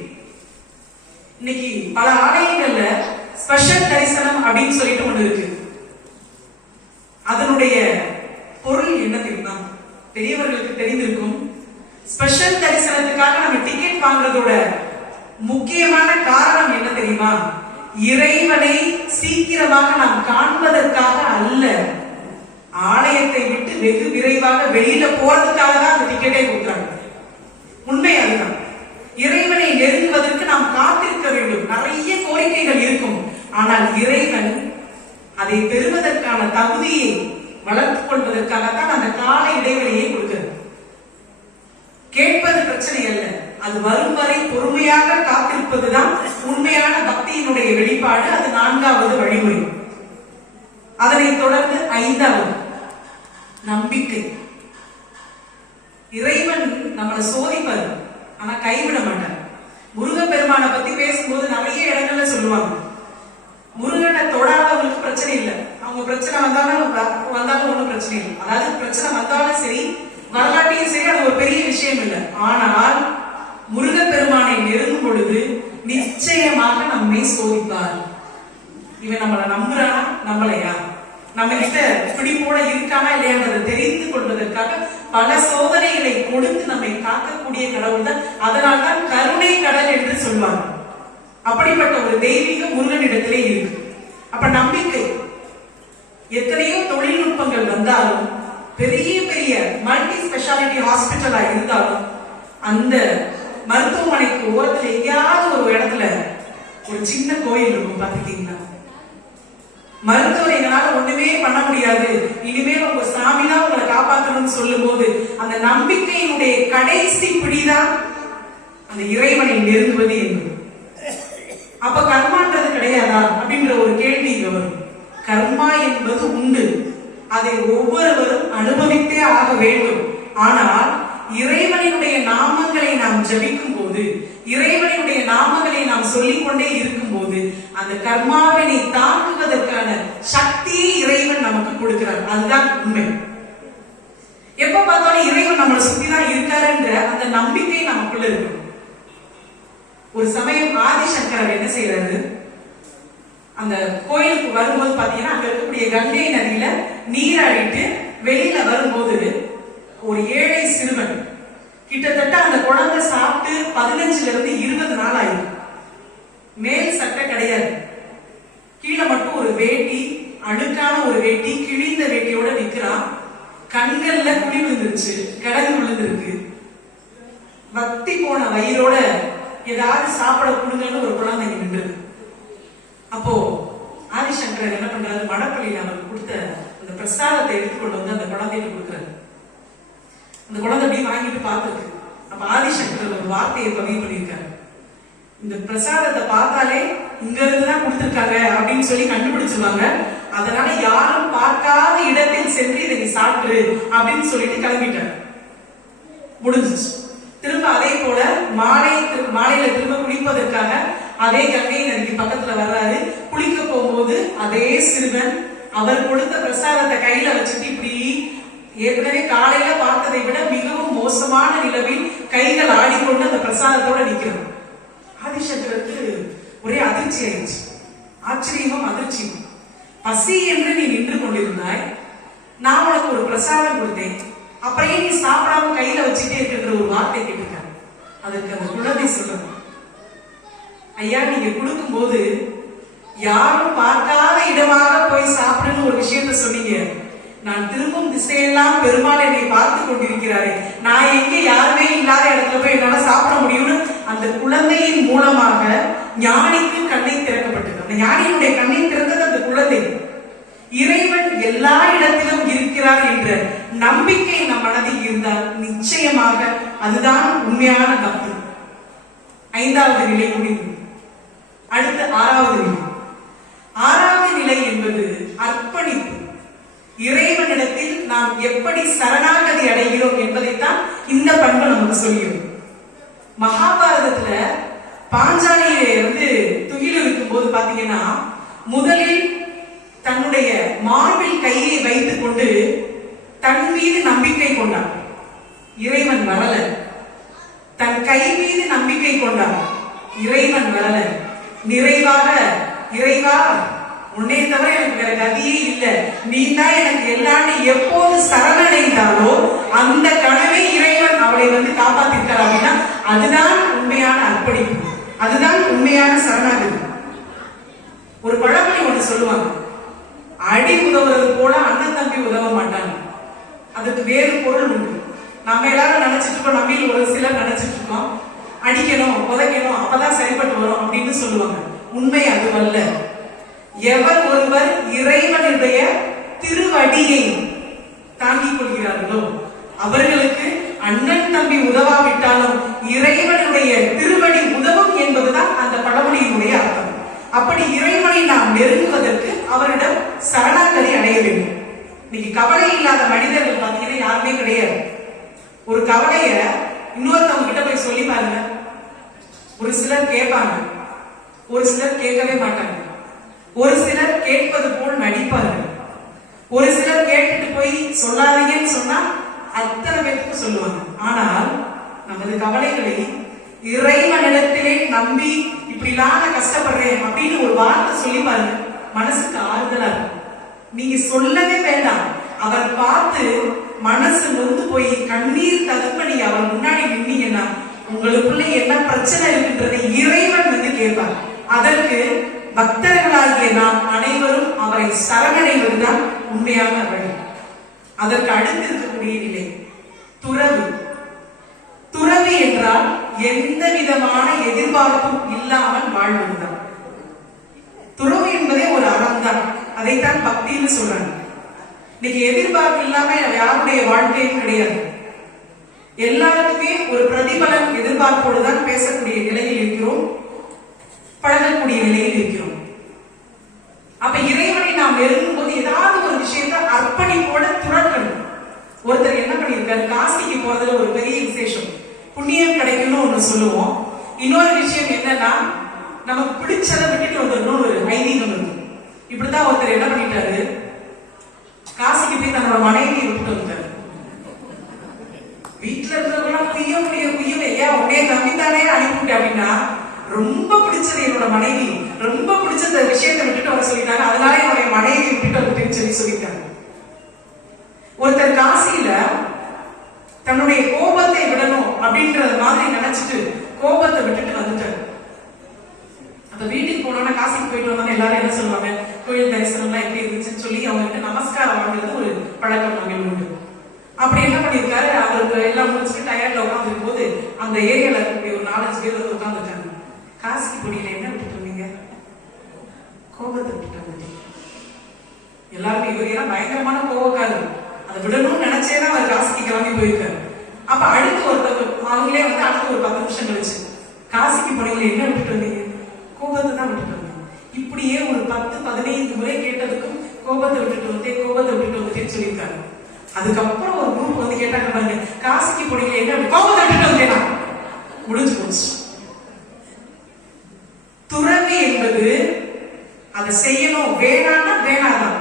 இன்னைக்கு பல ஆலயங்கள்ல ஸ்பெஷல் தரிசனம் அப்படின்னு சொல்லிட்டு ஒண்ணு இருக்கு. அதனுடைய பொருள் என்ன தெரியுமா? பெரியவர்களுக்கு தெரிந்திருக்கும். ஸ்பெஷல் தரிசனத்துக்காக நம்ம டிக்கெட் வாங்குறதோட முக்கியமான காரணம் என்ன தெரியுமா? இறைவனை சீக்கிரமாக நாம் காண்பதற்காக அல்ல, ஆலயத்தை விட்டு வெகு விரைவாக வெளியில போறதுக்காக தான் அந்த டிக்கெட்டை கொடுக்குறாங்க. உண்மை அதுதான். இறைவனை நெருங்குவதற்கு நாம் காத்திருக்க வேண்டும். நிறைய கோரிக்கைகள் இருக்கும், ஆனால் இறைவன் அதை பெறுவதற்கான தகுதியை வளர்த்துக் கொள்வதற்காகத்தான் அந்த கால இடைவெளியை கொடுக்கிறது. கேட்பது பிரச்சனை அல்ல, அது வரும் வரை பொறுமையாக காத்திருப்பதுதான் உண்மையான பக்தியினுடைய வெளிப்பாடு. அது 4வது வழிமுறை. அதனைத் தொடர்ந்து 5வது நம்பிக்கை. இறைவன் நம்மளை சோதிப்பார், ஆனா கைவிட மாட்டார். முருகப்பெருமானை பத்தி பேசும்போது நிறைய இடங்கள்ல சொல்லுவாங்க, முருகனை தொடாதவங்களுக்கு பிரச்சனை இல்லை, அவங்க பிரச்சனை வந்தாலும் ஒண்ணும் பிரச்சனை இல்லை. அதாவது பிரச்சனை வந்தாலும் சரி, வரலாற்றையும் சரி, அது ஒரு பெரிய விஷயம் இல்லை. ஆனால் முருகப்பெருமானை நெருங்கும் பொழுது நிச்சயமாக நம்மை சோதிப்பார். இவன் நம்மளை நம்புறானா நம்பலையா, நம்ம கிட்ட பிடிப்போட இருக்கானா இல்லையான்றதை தெரிந்து கொள்வதற்காக பல சோதனைகளை கொடுத்து நம்மை காக்கக்கூடிய கடவுள் தான். அதனால்தான் கருணை கடல் என்று சொல்வாங்க. அப்படிப்பட்ட ஒரு தெய்வீக முருகனிடத்திலே இருக்கு. அப்ப நம்பிக்கை. எத்தனையோ தொழில்நுட்பங்கள் வந்தாலும், பெரிய பெரிய மல்டி ஸ்பெஷாலிட்டி ஹாஸ்பிட்டலா இருந்தாலும், அந்த மருத்துவமனைக்கு ஓரத்துல எங்கேயாவது ஒரு இடத்துல ஒரு சின்ன கோயில் இருக்கும். பாத்துக்கீங்களா? மருத்துவர் எங்களால ஒண்ணுமே பண்ண முடியாது, இனிமேல் உங்க சாமி தான் உங்களை காப்பாற்றணும்னு சொல்லும் போது அந்த நம்பிக்கையினுடைய கடைசி பிடிதான் அந்த இறைவனை நெருங்குவது என்பது. அப்ப கர்மான்றது கிடையாதா அப்படின்ற ஒரு கேள்வி இங்க வரும். கர்மா என்பது உண்டு, அதை ஒவ்வொருவரும் அனுபவித்தே ஆக வேண்டும். ஆனால் இறைவனுடைய நாமங்களை நாம் ஜபிக்கும் போது, இறைவனுடைய நாமங்களை நாம் சொல்லிக்கொண்டே இருக்கும் போது, அந்த கர்மாவினை தாக்குவதற்கான சக்தியை இறைவன் நமக்கு கொடுக்கிறார். அதுதான் உண்மை. எப்ப பார்த்தாலும் இறைவன் நம்மளை சுத்திதான் இருக்காருன்ற அந்த நம்பிக்கை நமக்குள்ள இருக்கும். ஒரு சமயம் ஆதிசங்கரர் என்ன செய்யறாரு, அந்த கோயிலுக்கு வரும்போது பாத்தீங்கன்னா அங்க இருக்கக்கூடிய கங்கை நதியில நீராடிட்டு வெளியில வரும்போது ஒரு ஏழை சிறுவன், கிட்டத்தட்ட அந்த குழந்தை சாப்பிட்டு 15 இருந்து 20 நாள் ஆயிடும். மேல் சட்டை கிடையாது, கீழே மட்டும் ஒரு வேட்டி, அழுக்கான ஒரு வேட்டி, கிழிந்த வேட்டியோட நிக்கிறான். கண்கள்ல குழி விழுந்துருச்சு, கிடங்கு விழுந்திருக்கு. வத்தி போன வயிறோட ஏதாவது சாப்பிட கொடுங்கன்னு ஒரு குழந்தை நின்றது. அப்போ ஆதிசங்கரர் என்ன பண்றாரு, மடப்பள்ளியில் அவருக்கு கொடுத்த அந்த பிரசாதத்தை எடுத்துக்கொண்டு வந்து அந்த குழந்தைக்கு கொடுக்குறாரு. அந்த குழந்தை அப்படியே வாங்கிட்டு பார்த்துருக்கு. அப்ப ஆதிசங்கரர் ஒரு வார்த்தையை பதிவு பண்ணியிருக்காரு, இந்த பிரசாதத்தை பார்த்தாலே இங்க இருந்துதான் கொடுத்திருக்காங்க அப்படின்னு சொல்லி கண்டுபிடிச்சிருவாங்க. அதனால யாரும் பார்க்காத இடத்தில் சென்று இதை சாப்பிடு அப்படின்னு சொல்லிட்டு கிளம்பிட்டார். முடிஞ்சிச்சு. திரும்ப அதே போல மாலையில திரும்ப குளிப்பதற்காக அதே கங்கை நதிக்கு பக்கத்துல வர்றாரு. குளிக்க போகும்போது அதே சிறுவன் அவர் கொடுத்த பிரசாதத்தை கையில வச்சுட்டு இப்படி ஏற்கனவே காலையில பார்த்ததை விட மிகவும் மோசமான நிலவில் கைகள் ஆடிக்கொண்டு அந்த பிரசாதத்தோட நிக்கிறார். ஆதிசங்கருக்கு ஒரே அதிர்ச்சி ஆயிடுச்சு, ஆச்சரியமும் அதிர்ச்சியும். பசி என்று நீ நின்று கொண்டிருந்தாய், நான் உனக்கு ஒரு பிரசாதம் கொடுத்தேன், அப்புறம் நீ சாப்பிடாம கையில வச்சுட்டே இருக்கிற ஒரு வார்த்தை கேட்டிருக்காங்க. அதுக்கு அந்த குழந்தை சொல்லணும், ஐயா நீங்க கொடுக்கும் போது யாரும் பார்க்காத இடமாக போய் சாப்பிடுன்னு ஒரு விஷயத்த சொன்னீங்க. நான் திரும்பும் திசையெல்லாம் பெருமாள் என்னை பார்த்து கொண்டிருக்கிறாரே, நான் எங்க யாருமே இல்லாத இடத்துல போய் என்னால சாப்பிட முடியும் மூலமாக ஞானிக்கு கண்ணை திறக்கப்பட்டது. அந்த ஞானியினுடைய கண்ணை திறந்தது அந்த குழந்தை. இறைவன் எல்லா இடத்திலும் இருக்கிறார் என்ற நம்பிக்கை நம் மனதில் இருந்தால் நிச்சயமாக அதுதான் உண்மையான பக்தி. 5வது நிலை முடிவு. அடுத்து 6வது நிலை. 6வது நிலை என்பது அர்ப்பணிப்பு. இறைவனிடத்தில் நாம் எப்படி சரணாகதி அடைகிறோம் என்பதைத்தான் இந்த பண்பு நமக்கு சொல்லியும். மகாபாரதத்துல பாஞ்சாலியை துயில் இருக்கும் போது பாத்தீங்கன்னா, முதலில் தன்னுடைய மார்பில் கையை வைத்துக் கொண்டு தன் மீது நம்பிக்கை கொண்டார். இறைவன் வரல. தன் கை மீது நம்பிக்கை கொண்டார். இறைவன் வரல. நிறைவாக, இறைவா உன்னை தவிர எனக்கு வேற கதியே இல்லை, நீ தான் எனக்கு எல்லாமே எப்போது சரணடைந்தாலோ அந்த கனவை இறைவன் அவளை காப்பாத்திருக்கார் அப்படின்னா அதுதான் உண்மையான அர்ப்பணிப்பு, அதுதான் உண்மையான சரணாகதி. ஒரு பழமொழி ஒண்ணு சொல்லுவாங்க, அடி உதவுறது போல அண்ணன் தம்பி உதவ மாட்டாங்க. அதுக்கு வேறு பொருள் உண்டு. நம்ம எல்லாரும் நினைச்சிட்டு இருக்கோம், நம்ம ஒரு சிலர் நினைச்சிட்டு இருக்கோம், அடிக்கணும் உதைக்கணும் அப்பதான் சரிப்பட்டு வரும் அப்படின்னு சொல்லுவாங்க. உண்மை அதுவல்ல. எவர் ஒருவர் இறைவனுடைய திருவடியை தாங்கிக் கொள்கிறார்களோ அவர்களுக்கு அண்ணன் தம்பி உதவாவிட்டாலும் இறைவனுடைய திருவடி உதவும் என்பதுதான் அந்த பழமொழியினுடைய அர்த்தம். அப்படி இறைவனை நாம் நெருங்குவதற்கு அவரிடம் சரணாகதி அடைய வேண்டும். இன்னைக்கு கவலை இல்லாத மனிதர்கள் பார்த்தீங்கன்னா யாருமே கிடையாது. ஒரு கவலைய இன்னொருத்தவங்க கிட்ட போய் சொல்லி பாருங்க, ஒரு சிலர் கேட்பாங்க, ஒரு சிலர் கேட்கவே மாட்டாங்க, ஒரு சிலர் கேட்பது போல் நடிப்பார்கள், ஒரு சிலர் கேட்டுட்டு போய் சொல்லாதீங்கன்னு சொன்னா அத்தனை பேருக்கு சொல்லுவாங்க. ஆனால் நமது கவலைகளை இறைவனிடத்திலே நம்பி இப்படிலாம் நான் கஷ்டப்படுறேன் அப்படின்னு ஒரு வார்த்தை சொல்லி பாருங்க, மனசுக்கு ஆறுதலா இருக்கும். நீங்க சொல்லவே வேண்டாம், அவர் பார்த்து மனசு நொந்து போய் கண்ணீர் ததும்ப நீங்க அவர் முன்னாடி நின்னீங்கன்னா உங்களுக்குள்ள என்ன பிரச்சனை இருக்குன்றதை இறைவன் கேட்பார். அதற்கு பக்தர்களாகிய நாம் அனைவரும் அவரை சரணடைவதுதான் உண்மையான வழி. அதற்கு அடுத்து இருக்கக்கூடிய நிலை துறவு. துறவு என்றால் எந்த விதமான எதிர்பார்ப்பும் இல்லாமல் வாழ்வதுதான். துறவு என்பதே ஒரு அறம் தான். அதைத்தான் பக்தின்னு சொல்றாங்க. இன்னைக்கு எதிர்பார்ப்பு இல்லாம யாருடைய வாழ்க்கையும் கிடையாது. எல்லாருக்குமே ஒரு பிரதிபலன் எதிர்பார்ப்போடு தான் பேசக்கூடிய நிலையில் இருக்கிறோம், பழகக்கூடிய நிலையில் இருக்கிறோம். அப்ப இறைவனை நாம் நெருங்கும் போது ஏதாவது ஒரு விஷயத்தை அர்ப்பணிப்போட துறக்கணும். ஒருத்தர் என்ன பண்ணியிருக்காரு, காசிக்கு போறதுல ஒரு பெரிய விசேஷம், புண்ணியம் கிடைக்கும்னு ஒண்ணு சொல்லுவோம். இன்னொரு விஷயம் என்னன்னா, நமக்கு பிடிச்சதை விட்டுட்டு வந்துடணும் ஒரு ஐதீகம் இருக்கு. இப்படித்தான் ஒருத்தர் என்ன பண்ணிட்டாரு, காசிக்கு போய் தன்னோட மனைவியை விட்டுட்டு வந்துட்டாரு. வீட்டுல இருக்கிறவங்களாம் குய்யும் ஏன் உடனே நம்பித்தானே அனுப்பிவிட்டு அப்படின்னா, ரொம்ப பிடிச்சது என்னோட மனைவி, ரொம்ப பிடிச்ச விஷயத்தை விட்டுட்டு வர சொல்லிட்டாங்க, அதனால என்னுடைய மனைவி விட்டுட்டு வந்துட்டேன்னு சொல்லிட்டாங்க. ஒருத்தர் காசியில தன்னுடைய கோபத்தை விடணும் அப்படின்றது மாதிரி நினைச்சிட்டு கோபத்தை விட்டுட்டு வந்துட்டாரு. அப்ப வீட்டுக்கு போனோம்னா, காசிக்கு போயிட்டு வந்தோம்னா எல்லாரும் என்ன சொல்லுவாங்க, கோயில் தரிசனம் எல்லாம் எப்படி இருந்துச்சுன்னு சொல்லி அவங்க நமஸ்காரம் வாங்குறது ஒரு பழக்கம் நாங்கள் உண்டு. அப்படி என்ன பண்ணிருக்காரு, அவருக்கு எல்லாம் முடிச்சுட்டு டயர்ட்ல உட்காந்துருக்கும் போது அந்த ஏரியால இருக்கக்கூடிய ஒரு 4-5 பேர் உட்காந்துருக்காங்க. காசிக்கு பொடியில என்ன விட்டுட்டு வந்தீங்க, கோபத்தை விட்டுட்டு வந்தீங்க. எல்லாருமே இவர் ஏன்னா பயங்கரமான கோபக்காரர், அதை விடணும்னு நினைச்சேதான் அவர் காசிக்கு கிளம்பி போயிருக்காரு. அப்ப அடுத்து ஒருத்தர் அவங்களே அடுத்து ஒரு 10 நிமிஷம் கழிச்சு, காசிக்கு பொடியில என்ன விட்டுட்டு வந்தீங்க, கோபத்தை தான் விட்டுட்டு வந்தீங்க. இப்படியே ஒரு 10-15 முறை கேட்டதுக்கும் கோபத்தை விட்டுட்டு வந்துட்டேன்னு சொல்லியிருக்காரு. அதுக்கப்புறம் ஒரு குரூப் கேட்டாங்க பாருங்க, காசிக்கு பொடியில என்ன கோபத்தை விட்டுட்டு வந்தேனா, முடிஞ்சு போச்சு. துறவி என்பது அதை செய்யணும், வேணான்னா வேணாதான்,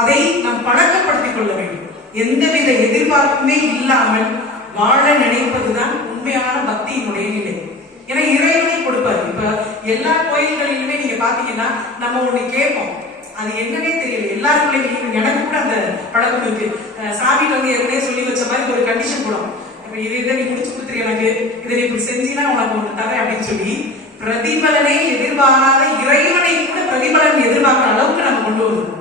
அதை நாம் பழக்கப்படுத்திக் கொள்ள வேண்டும். எந்தவித எதிர்பார்ப்புமே இல்லாமல் வாழ நினைப்பதுதான் உண்மையான பக்தியினுடைய நிலை. ஏன்னா இறைவனை கொடுப்பாரு. இப்ப எல்லா கோயில்களிலுமே நீங்க பாத்தீங்கன்னா நம்ம ஒண்ணு கேட்போம், அது என்னன்னே தெரியல எல்லாருக்குள்ளேயும். எனக்கு கூட அந்த பழக்கம் இருக்கு. சாமி ஏற்கனவே சொல்லி வச்ச மாதிரி ஒரு கண்டிஷன் போடும், இதை நீ முடிச்சு கொடுத்துரு, எனக்கு இதை நீ இப்படி செஞ்சீங்கன்னா உனக்கு ஒண்ணு தரேன் அப்படின்னு சொல்லி பிரதிபலனை எதிர்பாராத இறைவனை கூட பிரதிபலன் எதிர்பார்க்கிற அளவுக்கு நம்ம கொண்டு வருவோம்.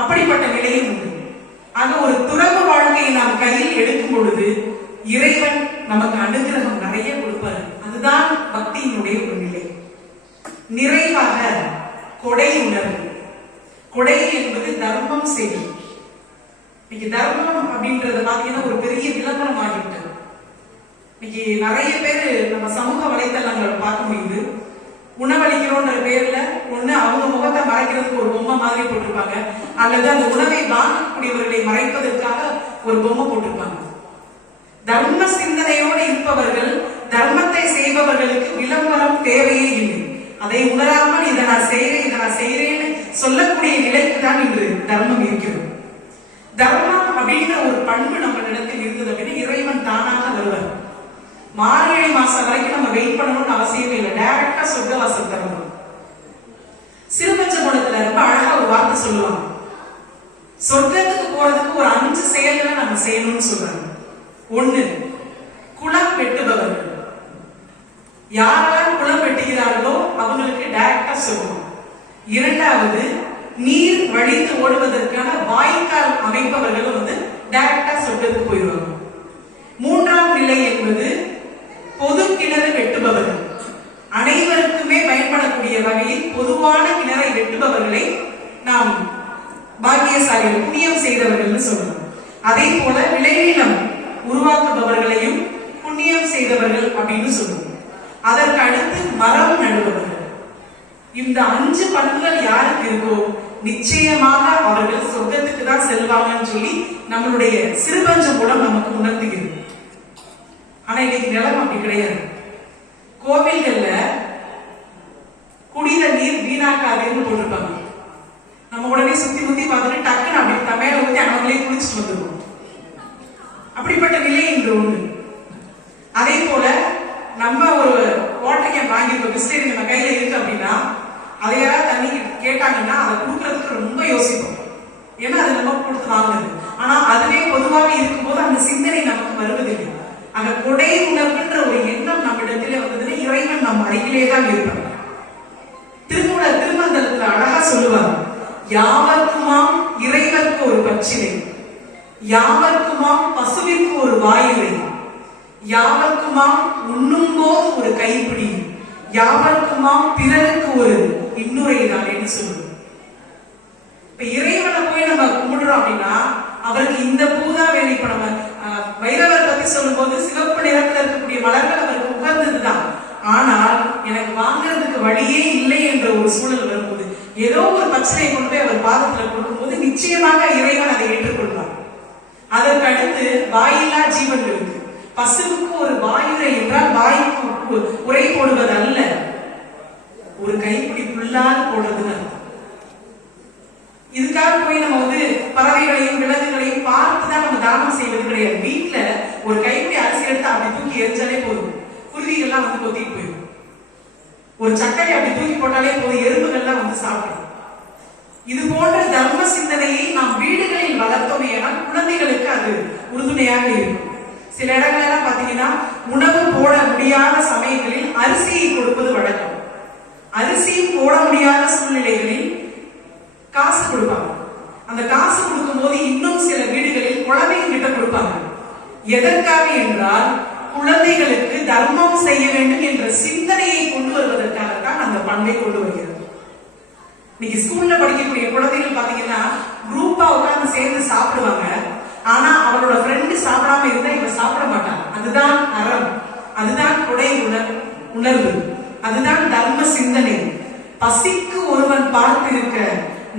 அப்படிப்பட்ட நிலையும் உண்டு. ஆக ஒரு துறவு வாழ்க்கையை நாம் கையில் எடுக்கும் பொழுது இறைவன் நமக்கு அனுகிரகம் நிறைய கொடுப்பாரு. அதுதான் பக்தியினுடைய ஒரு நிலை. கொடை உணர்வு. கொடை என்பது தர்மம் செய்யும். இன்னைக்கு தர்மம் அப்படின்றது பாத்தீங்கன்னா ஒரு பெரிய விளம்பரம் ஆகிவிட்டது. இன்னைக்கு நிறைய பேர் நம்ம சமூக வலைத்தளங்களை பார்க்க முடியுது. உணவளிக்கிறோன்ற பேர்ல ஒண்ணு அவங்க முகத்தை மறைக்கிறதுக்கு ஒரு பொம்மை மாதிரி போட்டிருப்பாங்க, அல்லது அந்த உணவை வாங்கக்கூடியவர்களை மறைப்பதற்காக ஒரு பொம்மை போட்டிருப்பாங்க. தர்ம சிந்தனையோடு இருப்பவர்கள், தர்மத்தை செய்பவர்களுக்கு விளம்பரம் தேவையே இல்லை. அதை உணராமல் இதை நான் செய்யறேன்னு சொல்லக்கூடிய நிலைக்கு தான் இன்று தர்மம் இருக்கிறது. தர்மம் அப்படின்ற ஒரு பண்பு நம்ம இடத்தில் இருந்தது அப்படின்னா இறைவன் தானாக வருவார். மார்கழி மாசம் வரைக்கும் நம்ம வெயிட் பண்ணணும்னு அவசியமே இல்லை. டைரக்டா சொர்க்கவாசல் திறந்துடும். சிறுபஞ்சமூலத்துல ரொம்ப அழகா ஒரு வார்த்தை சொல்லுவாங்க, சொர்க்கத்துக்கு போறதுக்கு ஒரு 5 செயல்களை நம்ம செய்யணும்னு சொல்றாங்க. 1, குளம் வெட்டுபவர்கள். யாரெல்லாம் குளம் வெட்டுகிறார்களோ அவங்களுக்கு டைரக்டா சொல்லணும். 2வது, நீர் வழிந்து ஓடுவதற்கான வாய்க்கால் அமைப்பவர்களும் டைரக்டா சொர்க்கத்துக்கு போயிடுவாங்க. 3ஆம் நிலை என்பது பொது கிணறு வெட்டுபவர்கள். அனைவருக்குமே பயன்படக்கூடிய வகையில் பொதுவான கிணறை வெட்டுபவர்களை நாம் பாக்கியசாலிகள், புண்ணியம் செய்தவர்கள் சொல்லணும். அதே போல விளைநிலம் உருவாக்குபவர்களையும் புண்ணியம் செய்தவர்கள் அப்படின்னு சொல்லுவோம். அதற்கு அடுத்து மரம் நடுபவர்கள். இந்த 5 பண்புகள் யாருக்கு இருக்கோ நிச்சயமாக அவர்கள் சொர்க்கத்துக்கு தான் செல்வாங்கன்னு சொல்லி நம்மளுடைய சிறுபஞ்சம் மூலம் நமக்கு உணர்த்துகிறது. ஆனா இன்னைக்கு நிலம் அப்படி கிடையாது. கோவில்கள்ல குடித நீர் வீணாக்காதேன்னு போட்டிருப்பாங்க. நம்ம உடனே சுத்தி முத்தி பார்த்துட்டு டக்குன்னு அப்படி தமையில ஊத்தி அவங்களே குளிச்சுட்டு வந்துருவோம். அப்படிப்பட்ட நிலை இன்று உண்டு. அதே போல நம்ம ஒரு வாட்டர் கேன் வாங்கிருக்கோம், பிஸ்லரி நம்ம கையில இருக்கு அப்படின்னா அதை யாராவது தண்ணி கேட்டாங்கன்னா அதை கொடுக்கறதுக்கு ரொம்ப யோசிப்போம். ஏன்னா அது நம்ம கொடுத்து வாங்குறது. ஆனா அதுவே பொதுவாக இருக்கும்போது அந்த சிந்தனை நமக்கு வருவதில்லை. அந்த கொடை உணர்வுன்ற ஒரு எண்ணம் நம்ம இடத்திலே வந்ததுன்னா இறைவன் நம்ம அருகிலே தான் இருப்பார். திருமந்தலத்துல அழகா சொல்லுவார், யாவர்க்குமாம் இறைவருக்கு ஒரு பச்சிலை, யாவர்க்குமாம் பசுவிற்கு ஒரு வாயிலை, யாவர்க்குமாம் உண்ணும் போது ஒரு கைப்பிடி, யாவர்க்குமாம் பிறருக்கு ஒரு இன்னுரைதானேன்னு சொல்லுவோம். இப்ப இறைவனை போய் நம்ம கும்பிடுறோம் அப்படின்னா அவருக்கு இந்த பூதா வேணும். இப்ப நம்ம வைரவர் பத்தி சொல்லும் போது சிவப்பு நிறத்துல இருக்கக்கூடிய மலர்கள் அவருக்கு உகந்ததுதான். ஆனால் எனக்கு வாங்குறதுக்கு வழியே இல்லை என்ற ஒரு சூழல் வரும்போது ஏதோ ஒரு பிரச்சனையை கொண்டு போய் அவர் பாதத்துல கொடுக்கும் போது நிச்சயமாக இறைவன் அதை ஏற்றுக்கொள்வார். அதற்கு அடுத்து வாயில்லா ஜீவன்களுக்கு, பசுவுக்கு ஒரு வாயுரை என்றால் வாய்க்கு உரை போடுவது அல்ல, ஒரு கைப்பிடி புல்லாக போடுறதுன்னு அர்த்தம். இதுக்காக போய் நம்ம பறவைகளையும் விலங்குகளையும் பார்த்துதான் நம்ம தானம் செய்வது கிடையாது. வீட்டுல ஒரு கைப்பிடி அரிசி எடுத்து அப்படி தூக்கி எரிஞ்சாலே போதும், குருவிகள்லாம் கொத்திட்டு போயிடும். ஒரு சக்கரை அப்படி தூக்கி போட்டாலே போதும், எறும்புகள்லாம் சாப்பிடும். இது போன்ற தர்ம சிந்தனையை நாம் வீடுகளில் வளர்த்தோமே ஆனால் குழந்தைகளுக்கு அது உறுதுணையாக இருக்கும். சில இடங்களெல்லாம் பாத்தீங்கன்னா உணவு போட முடியாத சமயங்களில் அரிசியை கொடுப்பது வழக்கம். அரிசி போட முடியாத சூழ்நிலைகளில் காசு கொடுப்பாங்க. அந்த காசு கொடுக்கும் போது இன்னும் சில வீடுகளில் குழந்தைங்க கிட்ட கொடுப்பாங்க. எதற்காக என்றால் குழந்தைகளுக்கு தர்மம் செய்ய வேண்டும் என்ற சிந்தனையை கொண்டு வருவதற்காகத்தான் அந்த பண்பை கொண்டு வருகிறது. இன்னைக்கு ஸ்கூல்ல படிக்கக்கூடிய குழந்தைகள் பாத்தீங்கன்னா குரூப்பா உட்கார்ந்து சேர்ந்து சாப்பிடுவாங்க. ஆனா அவரோட ஃப்ரெண்டு சாப்பிடாம இருந்தா இவ சாப்பிட மாட்டாங்க. அதுதான் அறம், அதுதான் கொடை உணர்வு, அதுதான் தர்ம சிந்தனை. பசிக்கு ஒருவன் பார்த்திருக்க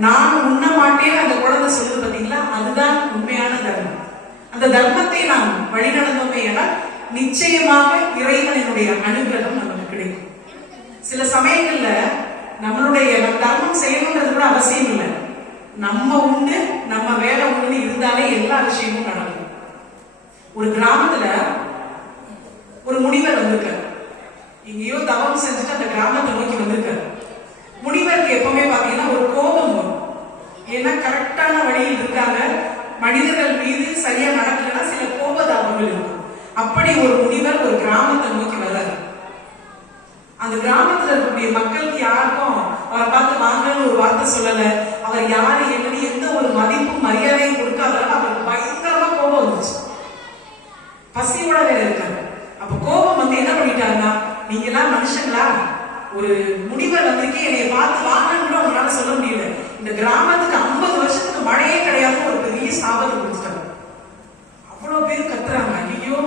நான் உண்ண மாட்டேன் அந்த குழந்தை சொல்லுது பாத்தீங்களா, அதுதான் உண்மையான தர்மம். அந்த தர்மத்தை நாம் வழிநடந்தோமே என நிச்சயமாக இறைவனுடைய அனுகிரகம் நமக்கு கிடைக்கும். சில சமயங்கள்ல நம்மளுடைய தர்மம் செய்யணும்ன்றது கூட அவசியம் இல்லை. நம்ம உண்டு நம்ம வேலை உண்டு இருந்தாலே எல்லா விஷயமும் நடக்கும். ஒரு கிராமத்துல ஒரு முனிவர் வந்திருக்காரு. எங்கேயோ தவம் செஞ்சுட்டு அந்த கிராமத்தை நோக்கி வந்திருக்காரு. முனிவருக்கு எப்பவுமே பாத்தீங்கன்னா ஒரு கோபம் வரும். ஏன்னா கரெக்டான வழியில் இருக்காங்க, மனிதர்கள் மீது சரியா நடக்கலன்னா சில கோபதாபங்கள் இருக்கும். அப்படி ஒரு முனிவர் ஒரு கிராமத்தை நோக்கி வர்றாரு. அந்த கிராமத்துல இருக்கக்கூடிய மக்களுக்கு யாருக்கும் அவரை பார்த்து வாங்கன்னு ஒரு வார்த்தை சொல்லல. அவர் யாரு என்னன்னு எந்த ஒரு மதிப்பும் மரியாதையும் கொடுக்காதனால அவருக்கு பயங்கரமா கோபம் வந்துச்சு. பசியோட வேற இருக்காரு. அப்ப கோபம் என்ன பண்ணிட்டாருன்னா, நீங்க எல்லாம் மனுஷங்களா, ஒரு முனிவர் வந்திருக்கே என்னை பார்த்து வாங்கன்னு கூட அவங்களால சொல்ல முடியல. இந்த கிராமத்துக்கு 50 வருஷத்துக்கு மழையே கிடையாது, ஒரு பெரிய சாபத்தை கொடுத்துட்டாங்க. அவ்வளவு பேர் கத்துறாங்க, ஐயோ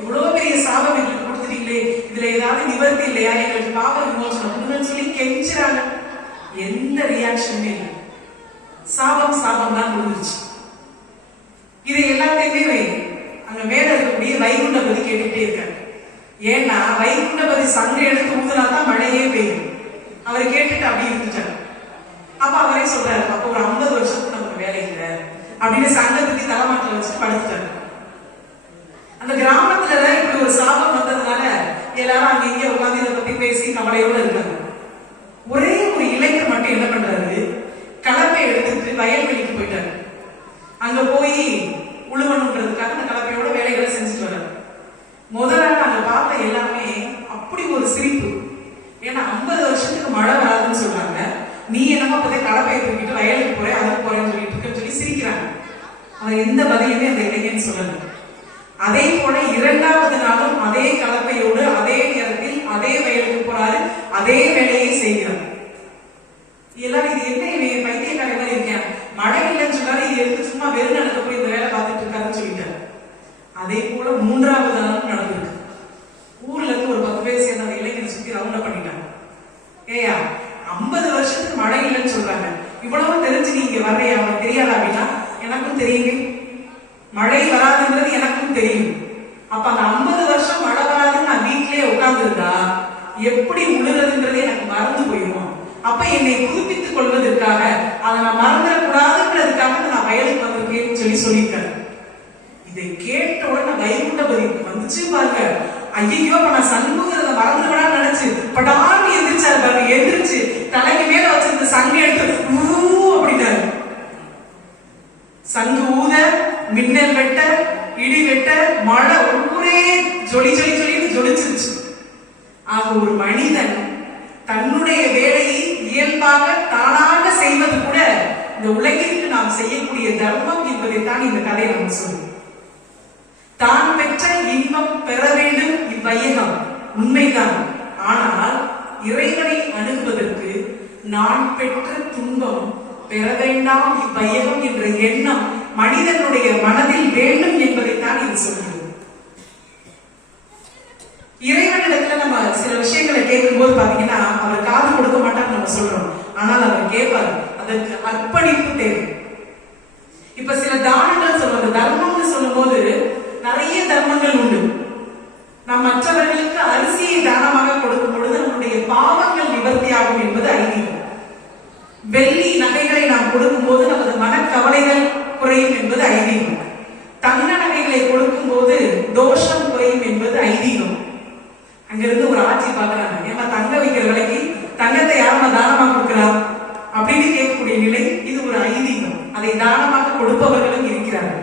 இவ்வளவு பெரிய சாபம் எங்களுக்கு கொடுத்துட்டீங்களே, இதுல ஏதாவது நிவர்த்தி இல்லையா, எங்களுக்கு பாவ விமோசனம் கொடுங்கன்னு சொல்லி கெஞ்சுறாங்க. எந்த ரியாக்ஷனுமே இல்லை. சாபம் சாபம் தான் கொடுத்துருச்சு. இதை எல்லாத்தையுமே அங்க மேல இருக்கக்கூடிய வைகுண்டபதி கேட்டுட்டே இருக்காரு. ஏன்னா வைகுண்டபதி சங்க எடுத்து ஊதுனாதான் மழையே பெய்யும். அவரை கேட்டுட்டு அப்படி இருந்துட்டாரு. அப்ப அவரே சொல்றாரு, அப்ப ஒரு 50 வருஷத்துக்கு நமக்கு வேலை இல்லை அப்படின்னு சங்கத்துக்கு தலைமாட்டில் வச்சுட்டு படுத்துட்டாரு. அந்த கிராமத்துல இப்படி ஒரு சாபம் வந்ததுனால எல்லாரும் அங்க இங்க உட்காந்து இதை பத்தி பேசி கவலையோட இருக்காங்க. ஒரே ஒரு இளைஞர் மட்டும் என்ன பண்றாரு, கலப்பை எடுத்துட்டு வயல்வெளிக்கு போயிட்டாரு. அங்க போய் உழுவணுன்றதுக்காக அந்த கலப்பையோட வேலைகளை செஞ்சுட்டு வர்றாரு. முதல்ல அங்க பார்த்த எல்லாமே அப்படி ஒரு சிரிப்பு. ஏன்னா 50 வருஷத்துக்கு மழை வராதுன்னு சொல்றாங்க, நீ என்னமோ அப்பதே கலப்பையை தூக்கிட்டு வயலுக்கு போறேன் அதுக்கு போறேன்னு சொல்லிட்டு சொல்லி சிரிக்கிறாங்க. அவன் எந்த பதிலுமே அந்த இளைஞன் சொல்லல. அதே போல 2வது நாளும் அதே கலப்பையோடு அதே நேரத்தில் அதே வயலுக்கு போறாரு, அதே வேலையை செய்கிறார். எல்லாரும் இது என்ன இவன் பைத்தியக்கார மாதிரி இருக்கேன், மழை இல்லைன்னு சொன்னாரு, இது எடுத்து சும்மா வெறும் நடக்க போய் இந்த வேலை பார்த்துட்டு இருக்காருன்னு சொல்லிட்டாரு. அதே போல 3வது நாளும் நடந்திருக்கு. ஊர்ல இருந்து ஒரு 10 பேர் சேர்ந்து அந்த இளைஞரை சுத்தி ரவுண்ட பண்ணிட்டாங்க. ஏயா 50 வருஷத்துக்கு மழை இல்லைன்னு சொல்றாங்க, இவ்வளவு தெரிஞ்சு நீங்க வர்றையா, அவனுக்கு தெரியாதா அப்படின்னா, எனக்கும் தெரியுமே மழை வராதுங்கிறது எனக்கும் தெரியும். அப்ப அந்த 50 வருஷம் மழை வராதுன்னு நான் வீட்டிலேயே உட்கார்ந்து இருந்தா எப்படி உழுறதுங்கிறது எனக்கு மறந்து போயிடும். அப்ப என்னை புதுப்பித்துக் கொள்வதற்காக அதை நான் மறந்துடக்கூடாதுன்றதுக்காக நான் வயலுக்கு வந்திருக்கேன்னு சொல்லியிருக்கேன். இதை கேட்ட உடனே வைகுண்டபதி வந்துச்சு பாருங்க. ஐயோ நான் சண்முகத்தை மறந்துடா நினைச்சு படாம எந்திரிச்சாரு பாருங்க. எந்திரிச்சு தலைக்கு மேல வச்சிருந்த சங்கு எடுத்து அப்படின்னாரு. சங்கு ஊத, மின்னல் வெட்ட, இடி வெட்ட, மழை ஊரே ஜொலி ஜொலி ஜொலின்னு ஜொலிச்சிருச்சு. ஆக ஒரு மனிதன் தன்னுடைய வேலையை இயல்பாக தானாக செய்வது கூட இந்த உலகிற்கு நாம் செய்யக்கூடிய தர்மம் என்பதைத்தான் இந்த கதை நம்ம சொல்லும். தான் பெற்ற இன்பம் பெற வேண்டும் இவ்வையகம் உண்மைதான். ஆனால் இறைவனை அணுகுவதற்கு நான் பெற்ற துன்பம் பெற வேண்டாம் இவ்வையகம் என்ற எண்ணம் மனிதனுடைய மனதில் வேண்டும் என்பதைத்தான் இது சொல்கிறது. இறைவனிடத்துல நம்ம சில விஷயங்களை கேட்கும் போது பாத்தீங்கன்னா அவர் காது கொடுக்க மாட்டான்னு நம்ம சொல்றோம், ஆனால் அவர் கேட்பார். அதற்கு அர்ப்பணிப்பு தேவை. இப்ப சில தானங்கள் சொல்றது, தர்மம்னு சொல்லும் போது நிறைய தர்மங்கள் உண்டு. நாம் மற்றவர்களுக்கு அரிசியை தானமாக கொடுக்கும் பொழுது நம்முடைய பாவங்கள் நிவர்த்தியாகும் என்பது ஐதீகம். வெள்ளி நகைகளை நாம் கொடுக்கும் போது நமது மனக்கவலைகள் குறையும் என்பது ஐதீகம். தங்க நகைகளை கொடுக்கும் போது தோஷம் குறையும் என்பது ஐதீகம். அங்கிருந்து ஒரு ஆட்சி பாக்குறாங்க, ஏமா தங்க வைக்கிற விலைக்கு தங்கத்தை யாரும் தானமா கொடுக்கிறா அப்படின்னு கேட்கக்கூடிய நிலை, இது ஒரு ஐதீகம். அதை தானமாக கொடுப்பவர்களும் இருக்கிறார்கள்.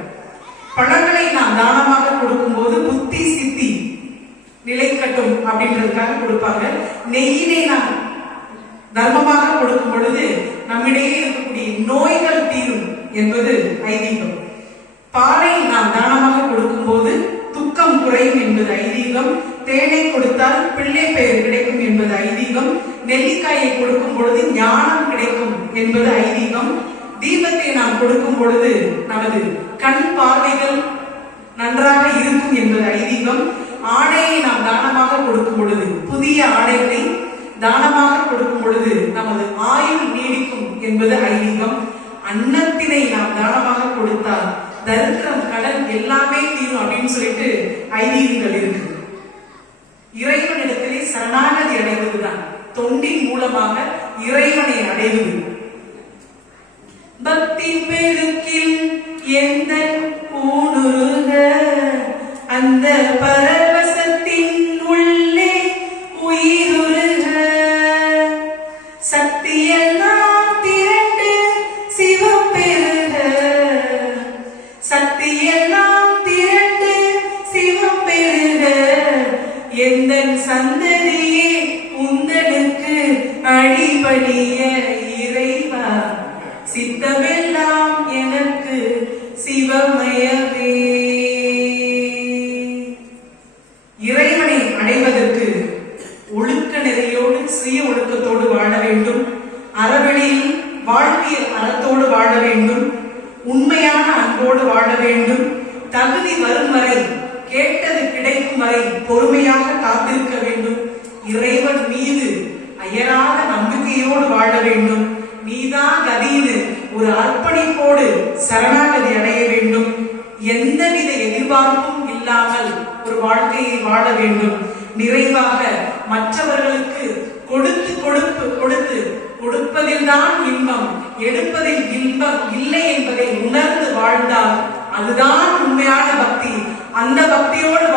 பழங்களை நாம் தானமாக கொடுக்கும் போது புத்தி சித்தி நிலை கட்டும் அப்படின்றதுக்காக கொடுப்பாங்க. நெய்யினை நாம் தர்மமாக கொடுக்கும் பொழுது நம்மிடையே இருக்கக்கூடிய நோய்கள் தீரும் என்பது ஐதீகம். பாலை நாம் தானமாக கொடுக்கும் போது துக்கம் குறையும் என்பது ஐதீகம். தேனை கொடுத்தால் பிள்ளை பெயர் கிடைக்கும் என்பது ஐதீகம். நெல்லிக்காயை கொடுக்கும் பொழுது ஞானம் கிடைக்கும் என்பது ஐதீகம். தீபத்தை நாம் கொடுக்கும் பொழுது நமது கண் பார்வைகள் நன்றாக இருக்கும் என்பது ஐதீகம். ஆடையை நாம் தானமாக கொடுக்கும் பொழுது, புதிய ஆடைகளை தானமாக கொடுக்கும் பொழுது நமது ஆயுள் நீடிக்கும் என்பது ஐதீகம். அன்னத்தினை நாம் தானமாக கொடுத்தால் தரித்திரம் கடன் எல்லாமே தீரும் அப்படின்னு சொல்லிட்டு ஐதீகங்கள் இருக்கு. இறைவனிடத்திலே சரணாகதி அடைவதுதான் தொண்டின் மூலமாக இறைவனை அடைவது. பக்தி பெருக்கில் எந்த ஊடுருக அந்த பரவசத்தின் உள்ளே உயிருருக சக்தியெல்லாம் திரண்டு சிவம் பெருக சக்தியெல்லாம் திரண்டு சிவம் பெருக எந்த சந்ததியே உந்தனுக்கு அடிபணிய இறைவா சித்தமெல்லாம் எனக்கு சிவமயமே. இறைவனை அடைவதற்கு ஒழுக்க நெறியோடு சுய ஒழுக்கத்தோடு வாழ வேண்டும். அறவழியில் வாழ்வியல் அறத்தோடு வாழ வேண்டும். உண்மையான அன்போடு வாழ வேண்டும். தகுதி வரும் வரை, கேட்டது கிடைக்கும் வரை பொறுமையாக காத்திருக்க வேண்டும். இறைவன் மீது அயராத நம்பிக்கையோடு வாழ வேண்டும். நீதான் கதின்னு ஒரு அர்ப்பணிப்போடு சரணாகதி அடைய வேண்டும். எந்தவித எதிர்பார்ப்பும் இல்லாமல் ஒரு வாழ்க்கையை வாழ வேண்டும். நிறைவாக மற்றவர்களுக்கு கொடுப்பதில் தான் இன்பம், எடுப்பதில் இன்பம் இல்லை என்பதை உணர்ந்து வாழ்ந்தால் அதுதான் உண்மையான பக்தி. அந்த பக்தியோடு